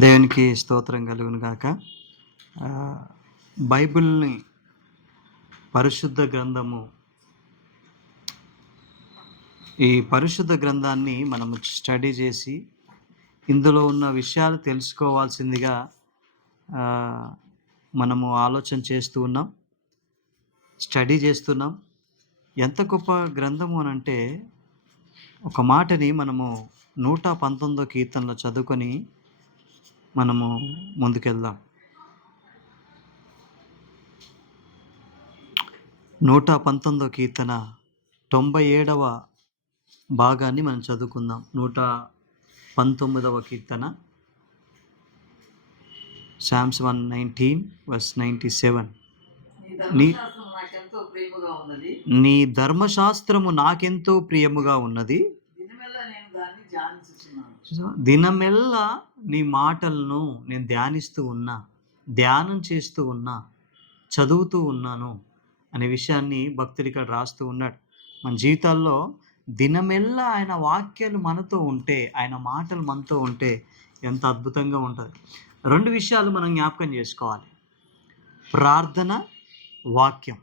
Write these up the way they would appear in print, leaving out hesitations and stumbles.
దేవునికి స్తోత్రం కలుగును గాక. బైబిల్‌ని పరిశుద్ధ గ్రంథము. ఈ పరిశుద్ధ గ్రంథాన్ని మనము స్టడీ చేసి ఇందులో ఉన్న విషయాలు తెలుసుకోవాల్సిందిగా మనము ఆలోచన చేస్తూ ఉన్నాం, స్టడీ చేస్తున్నాం. ఎంత గొప్ప గ్రంథము అనంటే, ఒక మాటని మనము 119వ కీర్తనలో చదువుకొని మనము ముందుకెళ్దాం. 119వ కీర్తన 97వ భాగాన్ని మనం చదువుకుందాం. 119వ కీర్తన, Psalms 119:97. నీ ధర్మశాస్త్రము నాకెంతో ప్రియముగా ఉన్నది, దినమెల్లా నీ మాటలను నేను ధ్యానిస్తూ ఉన్నా, ధ్యానం చేస్తూ ఉన్నా, చదువుతూ ఉన్నాను అనే విషయాన్ని భక్తుడు ఇక్కడ రాస్తూ ఉన్నాడు. మన జీవితాల్లో దినమెల్లా ఆయన వాక్యాలు మనతో ఉంటే, ఆయన మాటలు మనతో ఉంటే ఎంత అద్భుతంగా ఉంటుంది. రెండు విషయాలు మనం జ్ఞాపకం చేసుకోవాలి: ప్రార్థన, వాక్యం.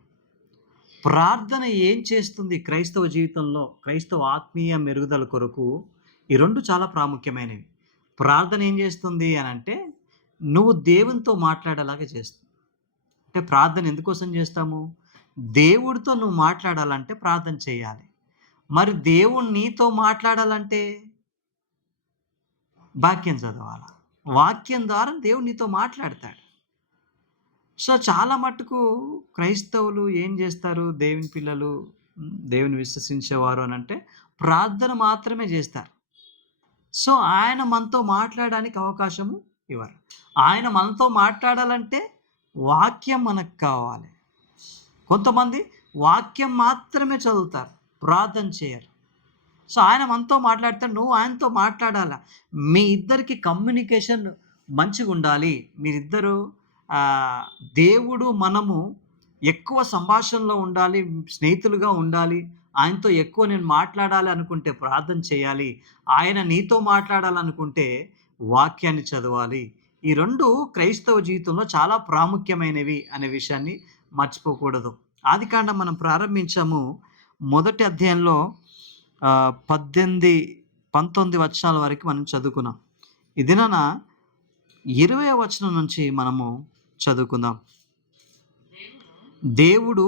ప్రార్థన ఏం చేస్తుంది క్రైస్తవ జీవితంలో, క్రైస్తవ ఆత్మీయ మెరుగుదల కొరకు? ఈ రెండు చాలా ప్రాముఖ్యమైనవి. ప్రార్థన ఏం చేస్తుంది అని అంటే, నువ్వు దేవునితో మాట్లాడేలాగా చేస్తుంది. అంటే ప్రార్థన ఎందుకోసం చేస్తాము? దేవుడితో నువ్వు మాట్లాడాలంటే ప్రార్థన చేయాలి. మరి దేవుడు నీతో మాట్లాడాలంటే వాక్యం చదవాలి. వాక్యం ద్వారా దేవుడు నీతో మాట్లాడతాడు. సో చాలా మట్టుకు క్రైస్తవులు ఏం చేస్తారు, దేవుని పిల్లలు, దేవుని విశ్వసించేవారు అని అంటే ప్రార్థన మాత్రమే చేస్తారు. సో ఆయన మనతో మాట్లాడడానికి అవకాశము ఇవ్వరు. ఆయన మనతో మాట్లాడాలంటే వాక్యం మనకు కావాలి. కొంతమంది వాక్యం మాత్రమే చదువుతారు, ప్రార్థన చేయరు. సో ఆయన మనతో మాట్లాడతాడు, నువ్వు ఆయనతో మాట్లాడాలా. మీ ఇద్దరికి కమ్యూనికేషన్ మంచిగా ఉండాలి. మీరిద్దరూ దేవుడు మనము ఎక్కువ సంభాషణలో ఉండాలి, స్నేహితులుగా ఉండాలి. ఆయనతో ఎక్కువ నేను మాట్లాడాలి అనుకుంటే ప్రార్థన చేయాలి. ఆయన నీతో మాట్లాడాలనుకుంటే వాక్యాన్ని చదవాలి. ఈ రెండు క్రైస్తవ జీవితంలో చాలా ప్రాముఖ్యమైనవి అనే విషయాన్ని మర్చిపోకూడదు. ఆదికాండం మనం ప్రారంభించాము. మొదటి అధ్యాయంలో 18-19 వచనాల వరకు మనం చదువుకున్నాం. ఈ దినాన 20వ వచనం నుంచి మనము చదువుకుందాం. దేవుడు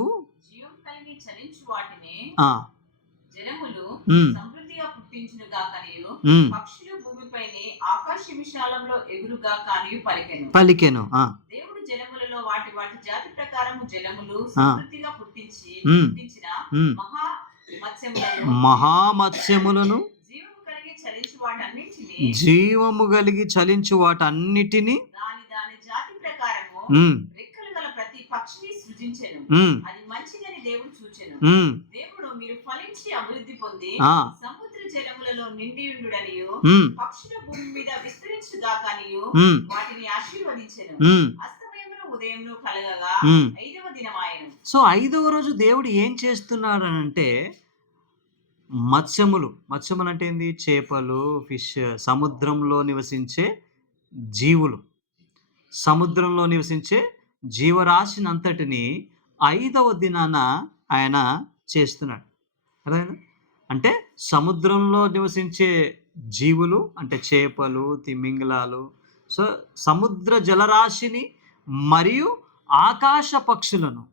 పలికెను. దేవుడు జలములలో వాటి వాటి జాతి ప్రకారము జలములు సమృద్ధిగా పుట్టించిన మహామత్స్యములను జీవము కలిగి చలించు వాటన్నిటిని దాని జాతి ప్రకారము రెక్కలు గల ప్రతి పక్షిని సృజించెను. అది మంచిదని దేవుడు చూచెను. దేవుడు మీరు ఫలించి అభివృద్ధి పొంది సముద్ర జలములలో నిండి ఉండుడనియు పక్షుల భూమి మీద విస్తరించుగాకనియు వాటిని ఆశీర్వదించెను. అస్తమయమును ఉదయమును కలగగా 5వ దినమాయెను. సో 5వ రోజు దేవుడు ఏం చేస్తున్నాడు అంటే, మత్స్యములు అంటే ఏంది? చేపలు, ఫిష్, సముద్రంలో నివసించే జీవులు, సముద్రంలో నివసించే జీవరాశినంతటిని 5వ దినాన ఆయన చేస్తున్నాడు. అర్థమైందా? అంటే సముద్రంలో నివసించే జీవులు అంటే చేపలు, తిమింగలాలు, సో సముద్ర జలరాశిని మరియు ఆకాశ పక్షులను,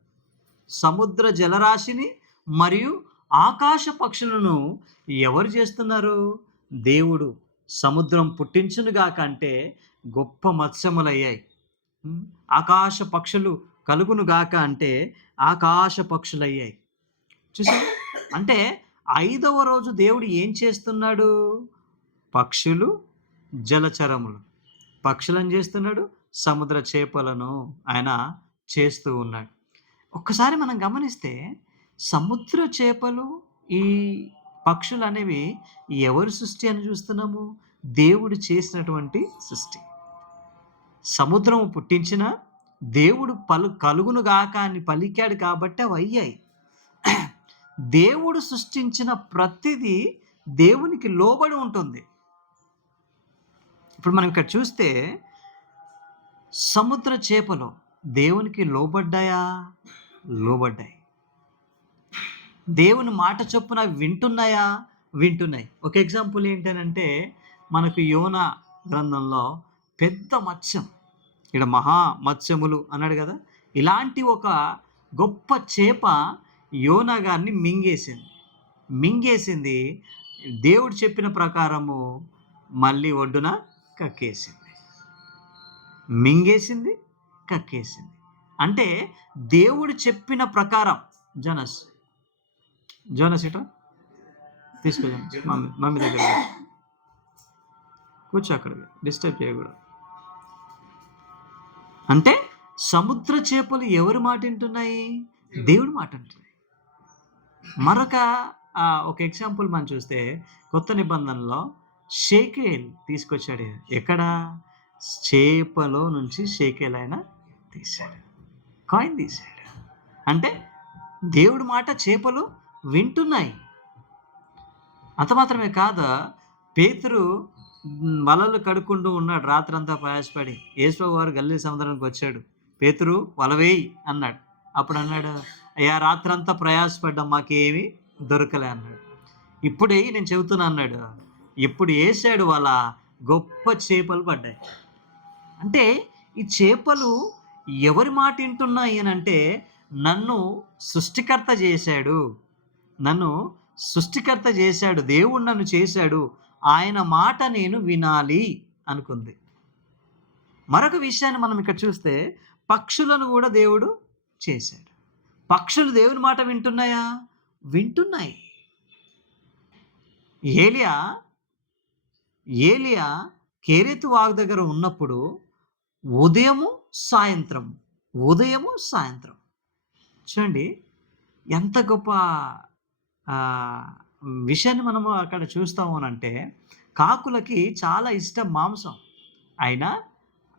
సముద్ర జలరాశిని మరియు ఆకాశ పక్షులను ఎవరు చేస్తున్నారు? దేవుడు. సముద్రం పుట్టించునుగాక అంటే గొప్ప మత్స్యములయ్యాయి. ఆకాశ పక్షులు కలుగునుగాక అంటే ఆకాశ పక్షులయ్యాయి. చూసారు? అంటే 5వ రోజు దేవుడు ఏం చేస్తున్నాడు? పక్షులు, జలచరములు, పక్షులను చేస్తున్నాడు, సముద్ర చేపలను ఆయన చేస్తూ ఉన్నాడు. ఒక్కసారి మనం గమనిస్తే సముద్ర చేపలు, ఈ పక్షులు అనేవి ఎవరి సృష్టి అని చూస్తున్నాము? దేవుడు చేసినటువంటి సృష్టి. సముద్రం పుట్టించిన దేవుడు కలుగునుగాక అని పలికాడు కాబట్టి అవి అయ్యాయి. దేవుడు సృష్టించిన ప్రతిదీ దేవునికి లోబడి ఉంటుంది. ఇప్పుడు మనం ఇక్కడ చూస్తే సముద్ర చేపలు దేవునికి లోబడ్డాయా? లోబడ్డాయి. దేవుని మాట చొప్పున వింటున్నాయా? వింటున్నాయి. ఒక ఎగ్జాంపుల్ ఏంటనంటే మనకు యోనా గ్రంథంలో పెద్ద మత్స్యం, ఇక్కడ మహా మత్స్యములు అన్నాడు కదా, ఇలాంటి ఒక గొప్ప చేప యోనా గారిని మింగేసింది. దేవుడు చెప్పిన ప్రకారము మళ్ళీ ఒడ్డున కక్కేసింది. మింగేసింది, కక్కేసింది. అంటే దేవుడు చెప్పిన ప్రకారం జోనస్ ఇట తీసుకో, మమ్మీ దగ్గర కూర్చో, అక్కడికి డిస్టర్బ్ చేయకూడదు. అంటే సముద్ర చేపలు ఎవరి మాట వింటున్నాయి? దేవుడి మాట వింటున్నాయి. మరొక ఒక ఎగ్జాంపుల్ మనం చూస్తే కొత్త నిబంధనలో షేకేల్ తీసుకొచ్చాడు. ఎక్కడ? చేపలో నుంచి షేకేల్ ఆయన తీశాడు, కాయిన్ తీశాడు. అంటే దేవుడి మాట చేపలు వింటున్నాయి. అంత మాత్రమే కాదా, పేతురు వలలు కడుక్కుంటూ ఉన్నాడు రాత్రంతా ప్రయాసపడి. యేసు వారు గలిలయ సముద్రానికి వచ్చాడు. పేతురు వలవేయి అన్నాడు. అప్పుడు అన్నాడు, అయ్యా రాత్రంతా ప్రయాసపడ్డాం, మాకేమీ దొరకలే అన్నాడు. ఇప్పుడే నేను చెబుతున్నా అన్నాడు. ఇప్పుడు వేసాడు వల, గొప్ప చేపలు పడ్డాయి. అంటే ఈ చేపలు ఎవరి మాట వింటున్నాయి అని అంటే, నన్ను సృష్టికర్త చేశాడు, దేవుడు నన్ను చేశాడు, ఆయన మాట నేను వినాలి అనుకుంది. మరొక విషయాన్ని మనం ఇక్కడ చూస్తే పక్షులను కూడా దేవుడు చేశాడు. పక్షులు దేవుని మాట వింటున్నాయా? వింటున్నాయి. ఏలియా కేరేతు వాగు దగ్గర ఉన్నప్పుడు ఉదయము సాయంత్రం చూడండి, ఎంత గొప్ప విషయాన్ని మనము అక్కడ చూస్తాము అంటే, కాకులకి చాలా ఇష్టం మాంసం. అయినా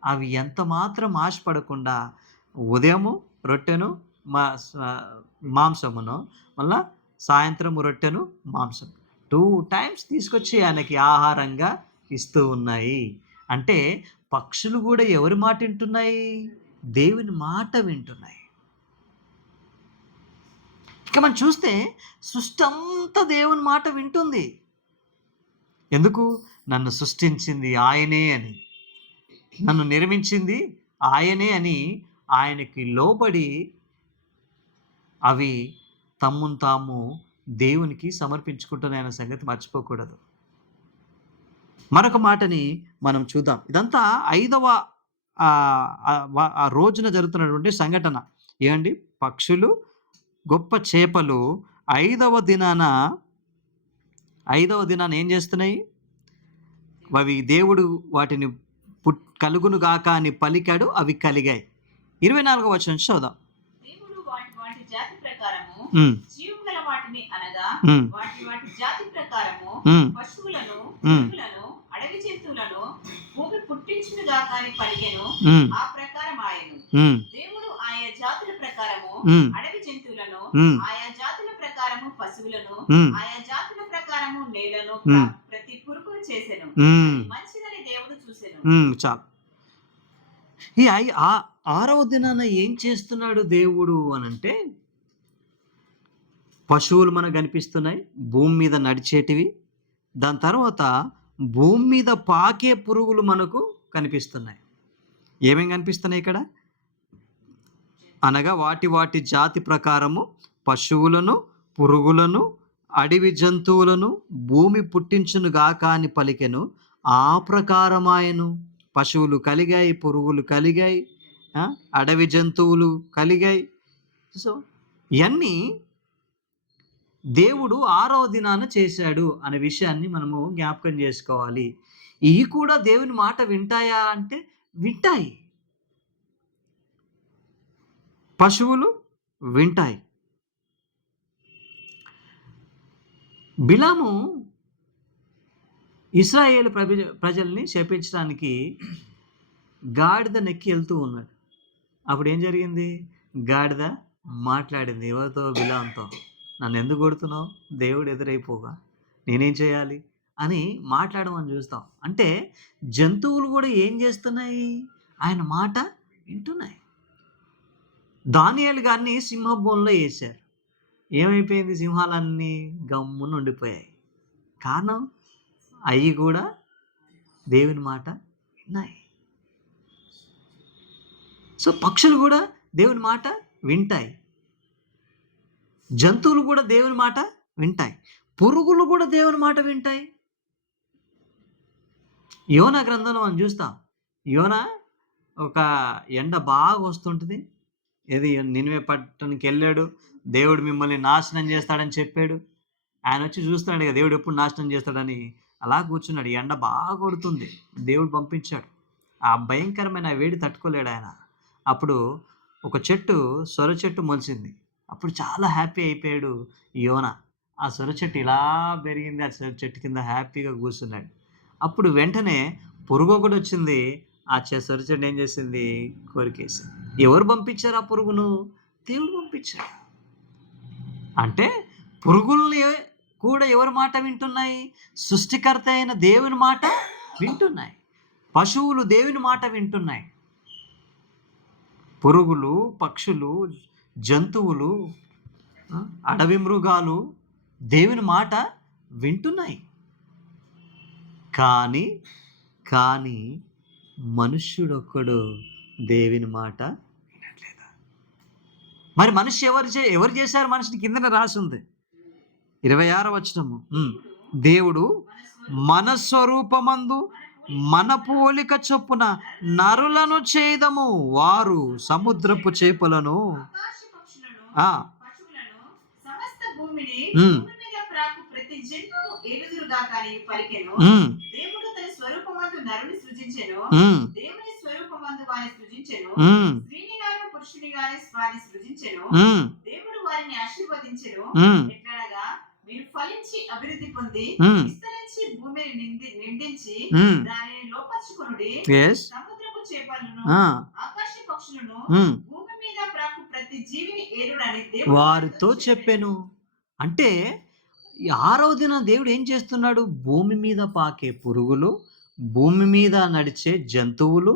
అవి ఎంత మాత్రం ఆశపడకుండా ఉదయము రొట్టెను మాంసమును, మళ్ళా సాయంత్రం రొట్టెను మాంసం 2 times తీసుకొచ్చి ఆయనకి ఆహారంగా ఇస్తూ ఉన్నాయి. అంటే పక్షులు కూడా ఎవరి మాట వింటున్నాయి? దేవుని మాట వింటున్నాయి. ఇక మనం చూస్తే సృష్టి అంతా దేవుని మాట వింటుంది. ఎందుకు? నన్ను సృష్టించింది ఆయనే అని, నన్ను నిర్మించింది ఆయనే అని ఆయనకి లోబడి అవి తమ్మును తాము దేవునికి సమర్పించుకుంటున్నాయన్న సంగతి మర్చిపోకూడదు. మరొక మాటని మనం చూద్దాం. ఇదంతా 5వ రోజున జరుగుతున్నటువంటి సంఘటన. ఏమండి? పక్షులు, గొప్ప చేపలు 5వ దినాన ఏం చేస్తున్నాయి? అవి దేవుడు వాటిని కలుగును గాక అని పలికాడు, అవి కలిగాయి. 24వ వచనం చదువుదాం. దేవుడు వాటి జాతి ప్రకారము జీవము గల వాటిని అనగా వాటి జాతి ప్రకారము పశువులను, పురుగులను, అడవి జంతువులను భూమి పుట్టించును గాక అని పలికెను, ఆ ప్రకారం ఆయను. దేవుడు ఆయా జాతుల ప్రకారము అడవి జంతువులను, ఆయా జాతుల ప్రకారము పశువులను, ఆయా జాతుల ప్రకారము నేలను, ప్రతి పురుగును చేసెను. మంచిదని దేవుడు చూసెను. చాలు. ఈ 6వ దినాన ఏం చేస్తున్నాడు దేవుడు అనంటే, పశువులు మనకు కనిపిస్తున్నాయి, భూమి మీద నడిచేటివి. దాని తర్వాత భూమి మీద పాకే పురుగులు మనకు కనిపిస్తున్నాయి. ఏమేమి కనిపిస్తున్నాయి ఇక్కడ? అనగా వాటి జాతి ప్రకారము పశువులను, పురుగులను, అడవి జంతువులను భూమి పుట్టించును గాక అని పలికెను, ఆ ప్రకారమాయను. పశువులు కలిగాయి, పురుగులు కలిగాయి, అడవి జంతువులు కలిగాయి. సో ఇవన్నీ దేవుడు 6వ దినాన చేశాడు అనే విషయాన్ని మనము జ్ఞాపకం చేసుకోవాలి. ఇవి కూడా దేవుని మాట వింటాయా అంటే వింటాయి. పశువులు వింటాయి. బిలాము ఇశ్రాయేలు ప్రజల్ని శపించడానికి గాడిద నెక్కి వెళ్తూ ఉన్నాడు. అప్పుడు ఏం జరిగింది? గాడిద మాట్లాడింది ఎవరితో? బిలాంతో. నన్ను ఎందుకు కొడుతున్నావు? దేవుడు ఎదురైపోగా నేనేం చేయాలి అని మాట్లాడమని చూస్తాం. అంటే జంతువులు కూడా ఏం చేస్తున్నాయి? ఆయన మాట వింటున్నాయి. దానియేలు గారిని సింహబోన్లో ఏశారు. ఏమైపోయింది? సింహాలన్నీ గమ్మున ఉండిపోయాయి. కారణం అయి కూడా దేవుని మాట విన్నాయి. సో పక్షులు కూడా దేవుని మాట వింటాయి. జంతువులు కూడా దేవుని మాట వింటాయి. పురుగులు కూడా దేవుని మాట వింటాయి. యోనా గ్రంథంలో మనం చూస్తాం. యోనా ఒక ఎండ బాగా వస్తుంటుంది. ఏది నినివే పట్టణానికి వెళ్ళాడు. దేవుడు మిమ్మల్ని నాశనం చేస్తాడని చెప్పాడు. ఆయన వచ్చి చూస్తున్నాడు కదా దేవుడు ఎప్పుడు నాశనం చేస్తాడని. అలా కూర్చున్నాడు. ఎండ బాగా కొడుతుంది. దేవుడు పంపించాడు. ఆ భయంకరమైన వేడి తట్టుకోలేడు ఆయన. అప్పుడు ఒక చెట్టు, సొర చెట్టు మొలిచింది. అప్పుడు చాలా హ్యాపీ అయిపోయాడు యోనా. ఆ సొర చెట్టు ఇలా పెరిగింది. ఆ చెట్టు కింద హ్యాపీగా కూర్చున్నాడు. అప్పుడు వెంటనే పురుగు ఒకటి వచ్చింది. ఆ సొర చెట్టు ఏం చేసింది? కొరికేసింది. ఎవరు పంపించారు ఆ పురుగును? దేవుడు పంపించాడు. అంటే పురుగుల్ని కూడా ఎవరి మాట వింటున్నాయి? సృష్టికర్త అయిన దేవుని మాట వింటున్నాయి. పశువులు దేవుని మాట వింటున్నాయి. పురుగులు, పక్షులు, జంతువులు, అడవి మృగాలు దేవుని మాట వింటున్నాయి. కానీ మనుష్యుడొక్కడు దేవుని మాట వినట్లేదు. మరి మనిషి ఎవరు చేశారు? మనిషిని కిందన రాసి ఉంది 26వ వచనము. దేవుడు మన స్వరూపమందు మన పోలిక చొప్పున నరులను చేదము. వారు సముద్రపు చేపలను, ప్రతి జంతువు ఏలుదురుగాక అని పలికెను. దేవుడు తన స్వరూపమందు నరుని సృజించెను. దేవుని స్వరూపమందు వారిని సృజించెను. స్త్రీని గాని పురుషుని గాని వారిని సృజించెను. దేవుడు వారిని ఆశీర్వదించెను. ఎట్లనగా మీరు ఫలించి అభివృద్ధి పొంది విస్తరించి భూమిని నిండించి దానిని లోపరుచుకొనుడి. సముద్రపు చేపలను, ఆకాశ పక్షులను, భూమి మీద ప్రాకు ప్రతి జీవిని ఏలుడని దేవుడు వారితో చెప్పెను. అంటే 6వ దినం దేవుడు ఏం చేస్తున్నాడు? భూమి మీద పాకే పురుగులు, భూమి మీద నడిచే జంతువులు,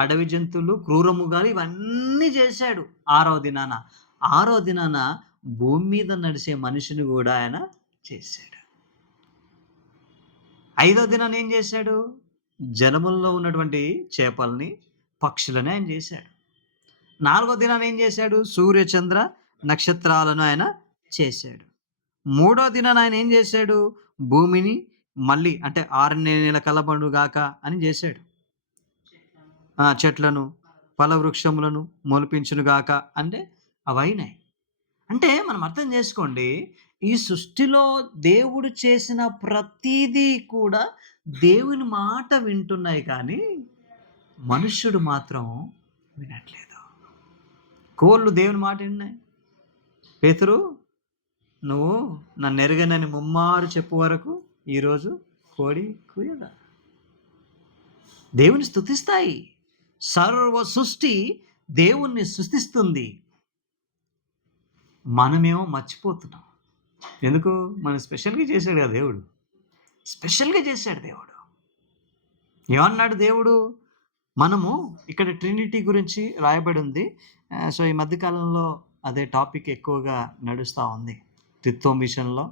అడవి జంతువులు, క్రూరముగాలు ఇవన్నీ చేశాడు 6వ దినాన. 6వ దినాన భూమి మీద నడిచే మనిషిని కూడా ఆయన చేశాడు. 5వ దినాన్ని ఏం చేశాడు? జలముల్లో ఉన్నటువంటి చేపల్ని, పక్షులని ఆయన చేశాడు. 4వ దినాన్ని ఏం చేశాడు? సూర్య చంద్ర నక్షత్రాలను ఆయన చేశాడు. 3వ దినాన్ని ఆయన ఏం చేశాడు? భూమిని మళ్ళీ అంటే 6 నెలల కలబడు గాక అని చేశాడు. చెట్లను, ఫలవృక్షములను మొలిపించును గాక అంటే అవైనాయి. అంటే మనం అర్థం చేసుకోండి, ఈ సృష్టిలో దేవుడు చేసిన ప్రతిదీ కూడా దేవుని మాట వింటున్నాయి, కానీ మనుష్యుడు మాత్రం వినట్లేదు. కోళ్ళు దేవుని మాట విన్నాయి. పేతురు, నువ్వు నన్ను ఎరగనని ముమ్మారు చెప్పు వరకు ఈరోజు కోడి కూయదా. దేవుని స్తుతిస్తాయి. సర్వ సృష్టి దేవుణ్ణి స్తుతిస్తుంది. మనమేమో మర్చిపోతున్నాం. ఎందుకు? మనం స్పెషల్గా చేశాడు కదా దేవుడు. స్పెషల్గా చేశాడు దేవుడు. ఏమన్నాడు దేవుడు? మనము ఇక్కడ ట్రినిటీ గురించి రాయబడి ఉంది. సో ఈ మధ్యకాలంలో అదే టాపిక్ ఎక్కువగా నడుస్తూ ఉంది. త్రిత్వం విషయంలో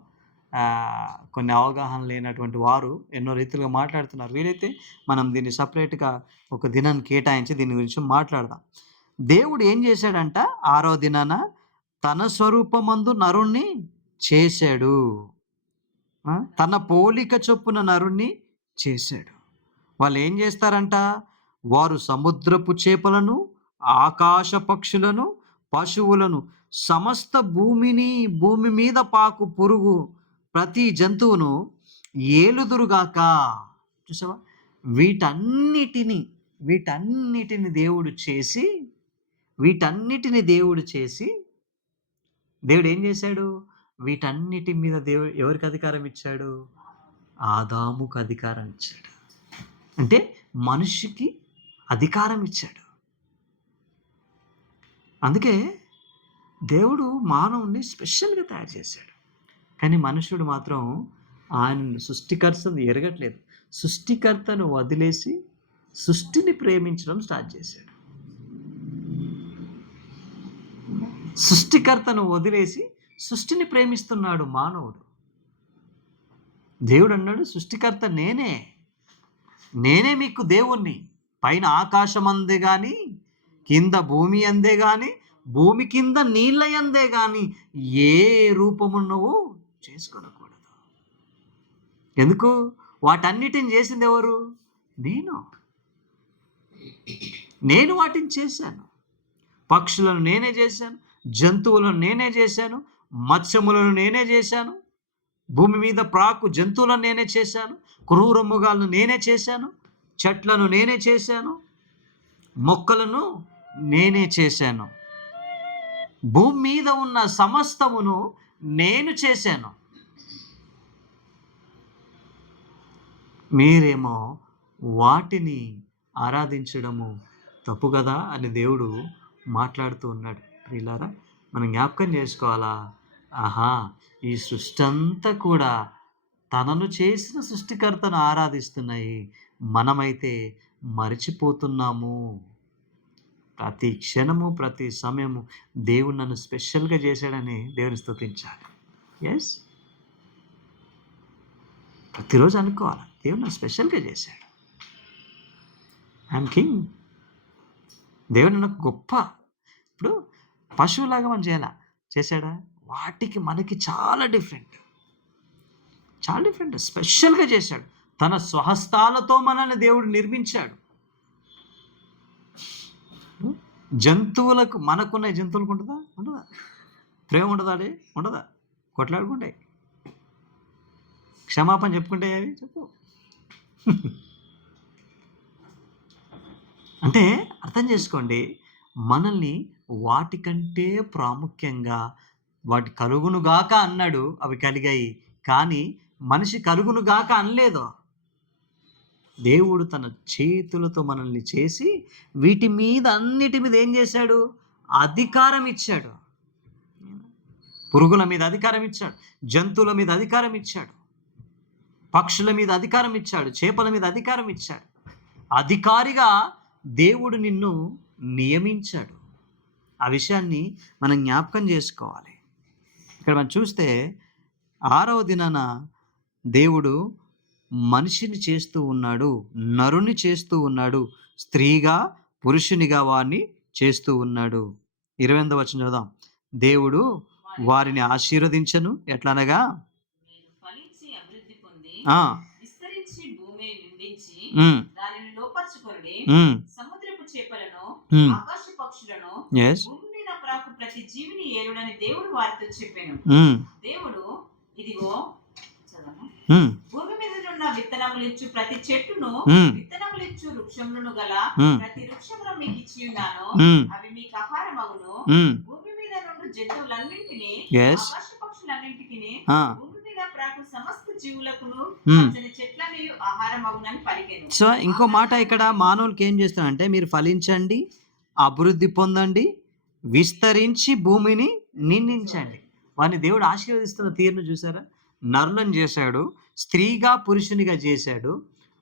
కొన్ని అవగాహన లేనటువంటి వారు ఎన్నో రీతిలుగా మాట్లాడుతున్నారు. వీలైతే మనం దీన్ని సపరేట్గా ఒక దినాన్ని కేటాయించి దీని గురించి మాట్లాడదాం. దేవుడు ఏం చేశాడంట? 6వ దినాన తన స్వరూపమందు నరుణ్ణి చేశాడు. తన పోలిక చొప్పున నరుణ్ణి చేశాడు. వాళ్ళు ఏం చేస్తారంట? వారు సముద్రపు చేపలను, ఆకాశ పక్షులను, పశువులను, సమస్త భూమి మీద పాకు పురుగు ప్రతి జంతువును ఏలుదురుగాక. చూసావా? వీటన్నిటిని దేవుడు చేసి దేవుడు ఏం చేశాడు? వీటన్నిటి మీద దేవుడు ఎవరికి అధికారం ఇచ్చాడు? ఆదాముకు అధికారం ఇచ్చాడు. అంటే మనిషికి అధికారం ఇచ్చాడు. అందుకే దేవుడు మానవుణ్ణి స్పెషల్గా తయారు చేశాడు. కానీ మనుషుడు మాత్రం ఆయన సృష్టికర్తను ఎరగట్లేదు. సృష్టికర్తను వదిలేసి సృష్టిని ప్రేమించడం స్టార్ట్ చేశాడు. సృష్టికర్తను వదిలేసి సృష్టిని ప్రేమిస్తున్నాడు మానవుడు. దేవుడు అన్నాడు, సృష్టికర్త నేనే మీకు దేవుణ్ణి. పైన ఆకాశం అందే గాని, కింద భూమి అందే గాని, భూమి కింద నీళ్ళ అందే గాని ఏ రూపము నువ్వు చేసుకొనకూడదు. ఎందుకు? వాటన్నిటిని చేసింది ఎవరు? నేను వాటిని చేశాను. పక్షులను నేనే చేశాను, జంతువులను నేనే చేశాను, మత్స్యములను నేనే చేశాను, భూమి మీద ప్రాకు జంతువులను నేనే చేశాను, క్రూర మృగాలను నేనే చేశాను, చెట్లను నేనే చేశాను, మొక్కలను నేనే చేశాను, భూమి మీద ఉన్న సమస్తమును నేను చేశాను. మీరేమో వాటిని ఆరాధించడము తప్పు కదా అని దేవుడు మాట్లాడుతూ ఉన్నాడు. ప్రియులారా, మనం జ్ఞాపకం చేసుకోవాలా, ఈ సృష్టి అంతా కూడా తనను చేసిన సృష్టికర్తను ఆరాధిస్తున్నాయి. మనమైతే మరిచిపోతున్నాము. ప్రతి క్షణము, ప్రతి సమయము దేవుడు నన్ను స్పెషల్గా చేశాడని దేవుని స్తుతించాలి. ఎస్, ప్రతిరోజు అనుకోవాలి, దేవుడు నన్ను స్పెషల్గా చేశాడు. I'm king. దేవుడు నాకు గొప్ప. ఇప్పుడు పశువులాగా మనం చేశాడా? వాటికి మనకి చాలా డిఫరెంట్, స్పెషల్గా చేశాడు. తన స్వహస్తాలతో మనల్ని దేవుడు నిర్మించాడు. జంతువులకు, మనకున్న జంతువులకు ఉండదా? ప్రేమ ఉండదా? కొట్లాడుకుంటాయి, క్షమాపణ చెప్పుకుంటే అవి చెప్పు. అంటే అర్థం చేసుకోండి, మనల్ని వాటికంటే ప్రాముఖ్యంగా వాటి కలుగునుగాక అన్నాడు, అవి కలిగాయి. కానీ మనిషి కలుగునుగాక అనలేదు. దేవుడు తన చేతులతో మనల్ని చేసి వీటి మీద అన్నిటి మీద ఏం చేశాడు? అధికారం ఇచ్చాడు. పురుగుల మీద అధికారం ఇచ్చాడు, జంతువుల మీద అధికారం ఇచ్చాడు, పక్షుల మీద అధికారం ఇచ్చాడు, చేపల మీద అధికారం ఇచ్చాడు. అధికారిగా దేవుడు నిన్ను నియమించాడు. ఆ విషయాన్ని మనం జ్ఞాపకం చేసుకోవాలి. ఇక్కడ మనం చూస్తే 6వ దినాన దేవుడు మనిషిని చేస్తూ ఉన్నాడు, నరుని చేస్తూ ఉన్నాడు, స్త్రీగా పురుషునిగా వారిని చేస్తూ ఉన్నాడు. 28వ వచనం చదువుదాం. దేవుడు వారిని ఆశీర్వదించను, ఎట్లనగా సముద్రపు చేపలను, ఆకాశ పక్షులను, భూమి మీద ప్రాకు ప్రతి జీవిని ఏలుడని దేవుడు వారితో చెప్పాను. దేవుడు, ఇదిగో భూమి మీద ఉన్న విత్తనములిచ్చు ప్రతి చెట్టును, విత్తనములిచ్చు వృక్షములను గల ప్రతి వృక్షమును మీకు ఇచ్చి ఉన్నాను, అవి మీకు ఆహారమగును. భూమి మీద నుండి జంతువులన్నింటినీ, ఆకాశ పక్షులన్నింటికి, భూమి మీద ప్రాకు సమస్త జీవులకును చెట్లని ఆహారమగునని పలికెను. సో ఇంకో మాట ఇక్కడ మానవులకి ఏం చేస్తానంటే, మీరు ఫలించండి, అభివృద్ధి పొందండి, విస్తరించి భూమిని నిందించండి. వారిని దేవుడు ఆశీర్వదిస్తున్న తీరును చూసారా? నరులను చేశాడు, స్త్రీగా పురుషునిగా చేశాడు.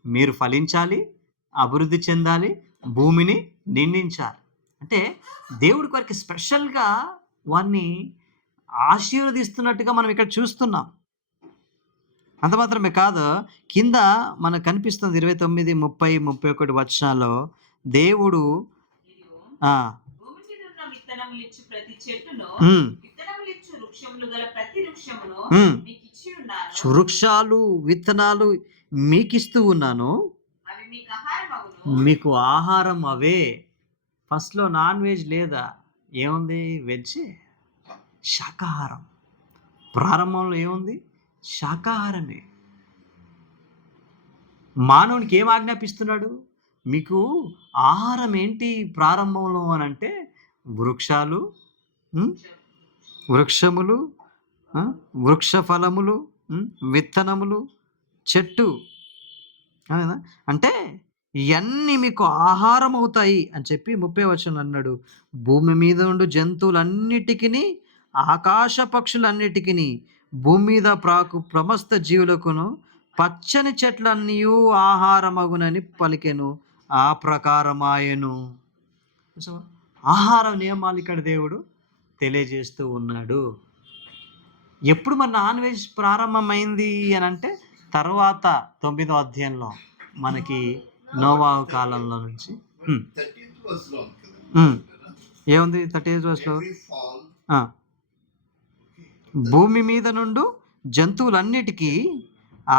మీరు ఫలించాలి, అభివృద్ధి చెందాలి, భూమిని నిందించాలి. అంటే దేవుడి కొరకు స్పెషల్గా వారిని ఆశీర్వదిస్తున్నట్టుగా మనం ఇక్కడ చూస్తున్నాం. అంత మాత్రమే కాదు, కింద మనకు కనిపిస్తుంది 29, 30, 31 వచనాల్లో దేవుడు వృక్షాలు, విత్తనాలు మీకు ఇస్తూ ఉన్నాను, మీకు ఆహారం అవే. ఫస్ట్లో నాన్ వెజ్ లేదా, ఏముంది? వెజ్, శాకాహారం. ప్రారంభంలో ఏముంది? శాకాహారమే. మానవునికి ఏం ఆజ్ఞాపిస్తున్నాడు? మీకు ఆహారం ఏంటి ప్రారంభంలో అని అంటే, వృక్షాలు, వృక్షములు, వృక్ష ఫలములు, విత్తనములు, చెట్టు. అంటే ఇవన్నీ మీకు ఆహారం అవుతాయి అని చెప్పి 30వ వచనం అన్నాడు. భూమి మీద ఉండు జంతువులన్నిటికీ, ఆకాశ పక్షులన్నిటికీ, భూమి మీద ప్రాకు సమస్త జీవులకును పచ్చని చెట్లన్నీయు ఆహారమగునని పలికెను. ఆ ప్రకారమాయెను. చూసావా? ఆహార నియమాలు ఇక్కడ దేవుడు తెలియజేస్తూ ఉన్నాడు. ఎప్పుడు మరి నాన్ వెజ్ ప్రారంభమైంది అని అంటే తర్వాత 9వ అధ్యాయంలో మనకి నోవాహు కాలంలో నుంచి. ఏముంది 38 వర్స్లో? భూమి మీద నుండి జంతువులన్నిటికీ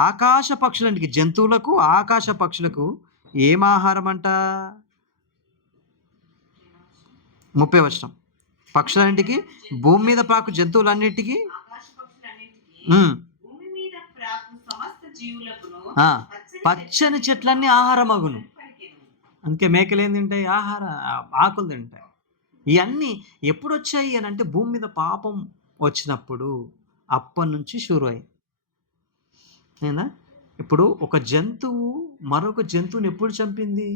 ఆకాశ పక్షులన్నిటికీ, జంతువులకు ఆకాశ పక్షులకు ఏం ఆహారం అంట? 30వ వచనం. పక్షులన్నిటికీ, భూమి మీద ప్రాకు జంతువులన్నిటికీ, పచ్చని చెట్లన్నీ ఆహారమగును. అందుకే మేకలు ఏం తింటాయి? ఆకులు తింటాయి. ఇవన్నీ ఎప్పుడు వచ్చాయి అని అంటే భూమి మీద పాపం వచ్చినప్పుడు, అప్పటి నుంచి షురు అయింది. నేనా ఇప్పుడు ఒక జంతువు మరొక జంతువుని ఎప్పుడు చంపింది?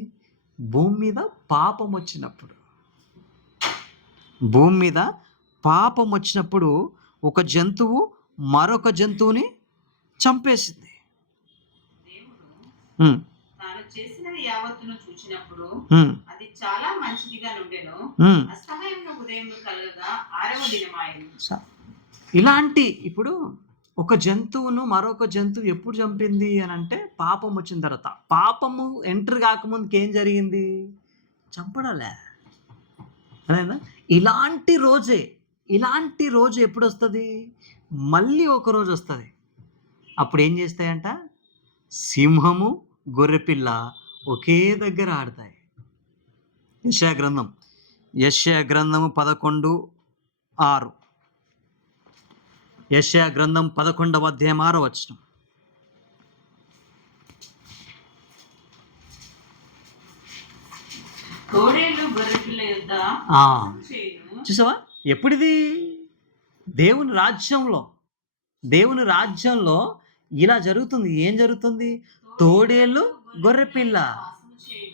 భూమి మీద పాపం వచ్చినప్పుడు. భూమి మీద పాపం వచ్చినప్పుడు ఒక జంతువు మరొక జంతువుని చంపేసింది. తాను చేసినది యావత్తును చూచినప్పుడు అది చాలా మంచిదిగా నుండెను. అస్తమయమున ఉదయమున కలగగా 6వ దినమాయెను. ఇలాంటి ఇప్పుడు ఒక జంతువును మరొక జంతువు ఎప్పుడు చంపింది అని అంటే పాపం వచ్చిన తర్వాత. పాపము ఎంటర్ కాకముందుకు ఏం జరిగింది? చంపడలే. అదేనా? ఇలాంటి రోజు ఎప్పుడు వస్తుంది? మళ్ళీ ఒక రోజు వస్తుంది. అప్పుడు ఏం చేస్తాయంట? సింహము గొర్రెపిల్ల ఒకే దగ్గర ఆడతాయి. యెషయా గ్రంథము 11:6. యెషయా గ్రంథం 11వ అధ్యాయం 6వ వచనం. చూసావా? ఎప్పుడిది? దేవుని రాజ్యంలో ఇలా జరుగుతుంది. ఏం జరుగుతుంది? తోడేళ్ళు గొర్రెపిల్ల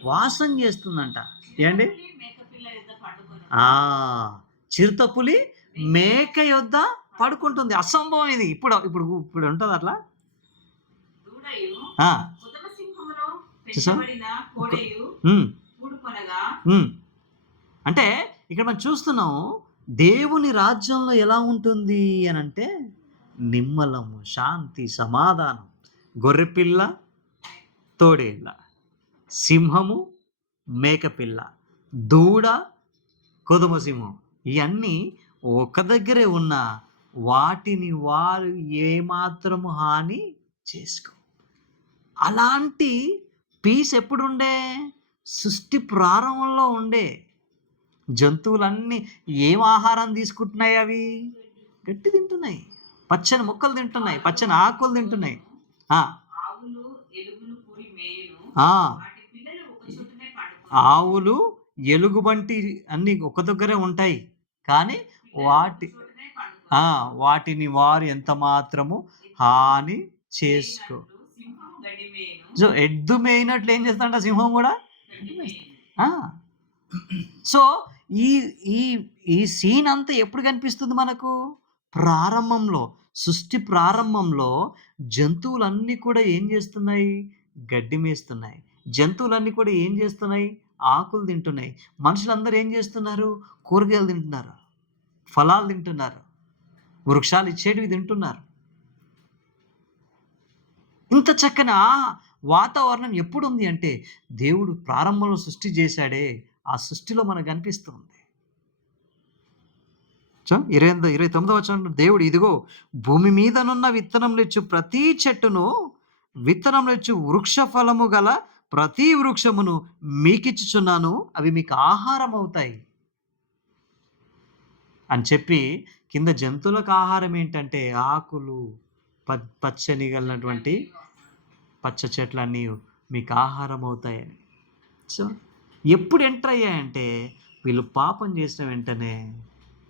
వాసం చేస్తుందంట. ఏండి? చిరుతపులి మేక యొద్ద పడుకుంటుంది. అసంభవం ఇది. ఇప్పుడు ఉంటుంది అట్లా. అంటే ఇక్కడ మనం చూస్తున్నాం దేవుని రాజ్యంలో ఎలా ఉంటుంది అని అంటే నిమ్మలము, శాంతి, సమాధానం. గొర్రెపిల్ల, తోడేళ్ళ, సింహము, మేకపిల్ల, దూడ, కొదమ సింహం, ఇవన్నీ ఒక దగ్గరే ఉన్న వాటిని వారు ఏమాత్రము హాని చేసుకో. అలాంటి పీస్ ఎప్పుడుండే? సృష్టి ప్రారంభంలో ఉండే. జంతువులన్నీ ఏం ఆహారం తీసుకుంటున్నాయి? అవి గట్టి తింటున్నాయి, పచ్చని మొక్కలు తింటున్నాయి, పచ్చని ఆకులు తింటున్నాయి. ఆవులు, ఎలుగుబంటి అన్ని ఒక దగ్గరే ఉంటాయి, కానీ వాటిని వారు ఎంత మాత్రము హాని చేసుకో. సో ఎద్దు మేయినట్లు ఏం చేస్తాడంట సింహం కూడా. సో ఈ సీన్ అంతా ఎప్పుడు కనిపిస్తుంది మనకు? ప్రారంభంలో, సృష్టి ప్రారంభంలో జంతువులన్నీ కూడా ఏం చేస్తున్నాయి? గడ్డి మేస్తున్నాయి. జంతువులన్నీ కూడా ఏం చేస్తున్నాయి? ఆకులు తింటున్నాయి. మనుషులందరూ ఏం చేస్తున్నారు? కూరగాయలు తింటున్నారు, ఫలాలు తింటున్నారు, వృక్షాలు ఇచ్చేటివి తింటున్నారు. ఇంత చక్కని వాతావరణం ఎప్పుడు ఉంది అంటే దేవుడు ప్రారంభంలో సృష్టి చేశాడే, ఆ సృష్టిలో మనకు కనిపిస్తుంది. 29వ వచనం, దేవుడు ఇదిగో భూమి మీదనున్న విత్తనంలిచ్చు ప్రతి చెట్టును, విత్తనంలిచ్చు వృక్ష ఫలము గల ప్రతి వృక్షమును మీకిచ్చుచున్నాను, అవి మీకు ఆహారం అవుతాయి అని చెప్పి కింద జంతువులకు ఆహారం ఏంటంటే ఆకులు, పచ్చని కలిగినటువంటి పచ్చ చెట్లన్నీ మీకు ఆహారం అవుతాయని. సో ఎప్పుడు ఎంటర్ అయ్యాయంటే వీళ్ళు పాపం చేసిన వెంటనే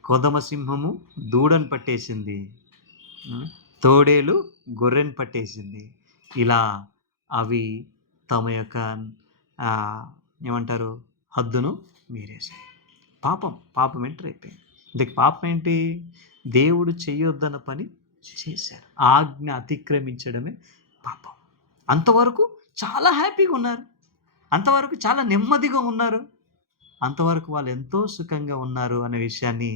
కొదమ సింహము దూడను పట్టేసింది, తోడేలు గొర్రెను పట్టేసింది. ఇలా అవి తమ యొక్క ఏమంటారు హద్దును మీరేసాయి. పాపం ఎంటర్ అయిపోయింది. ఇందుకు పాపం ఏంటి? దేవుడు చెయ్యొద్దన్న పని చేశారు. ఆజ్ఞ అతిక్రమించడమే పాపం. అంతవరకు చాలా హ్యాపీగా ఉన్నారు. అంతవరకు చాలా నెమ్మదిగా ఉన్నారు. అంతవరకు వాళ్ళు ఎంతో సుఖంగా ఉన్నారు అనే విషయాన్ని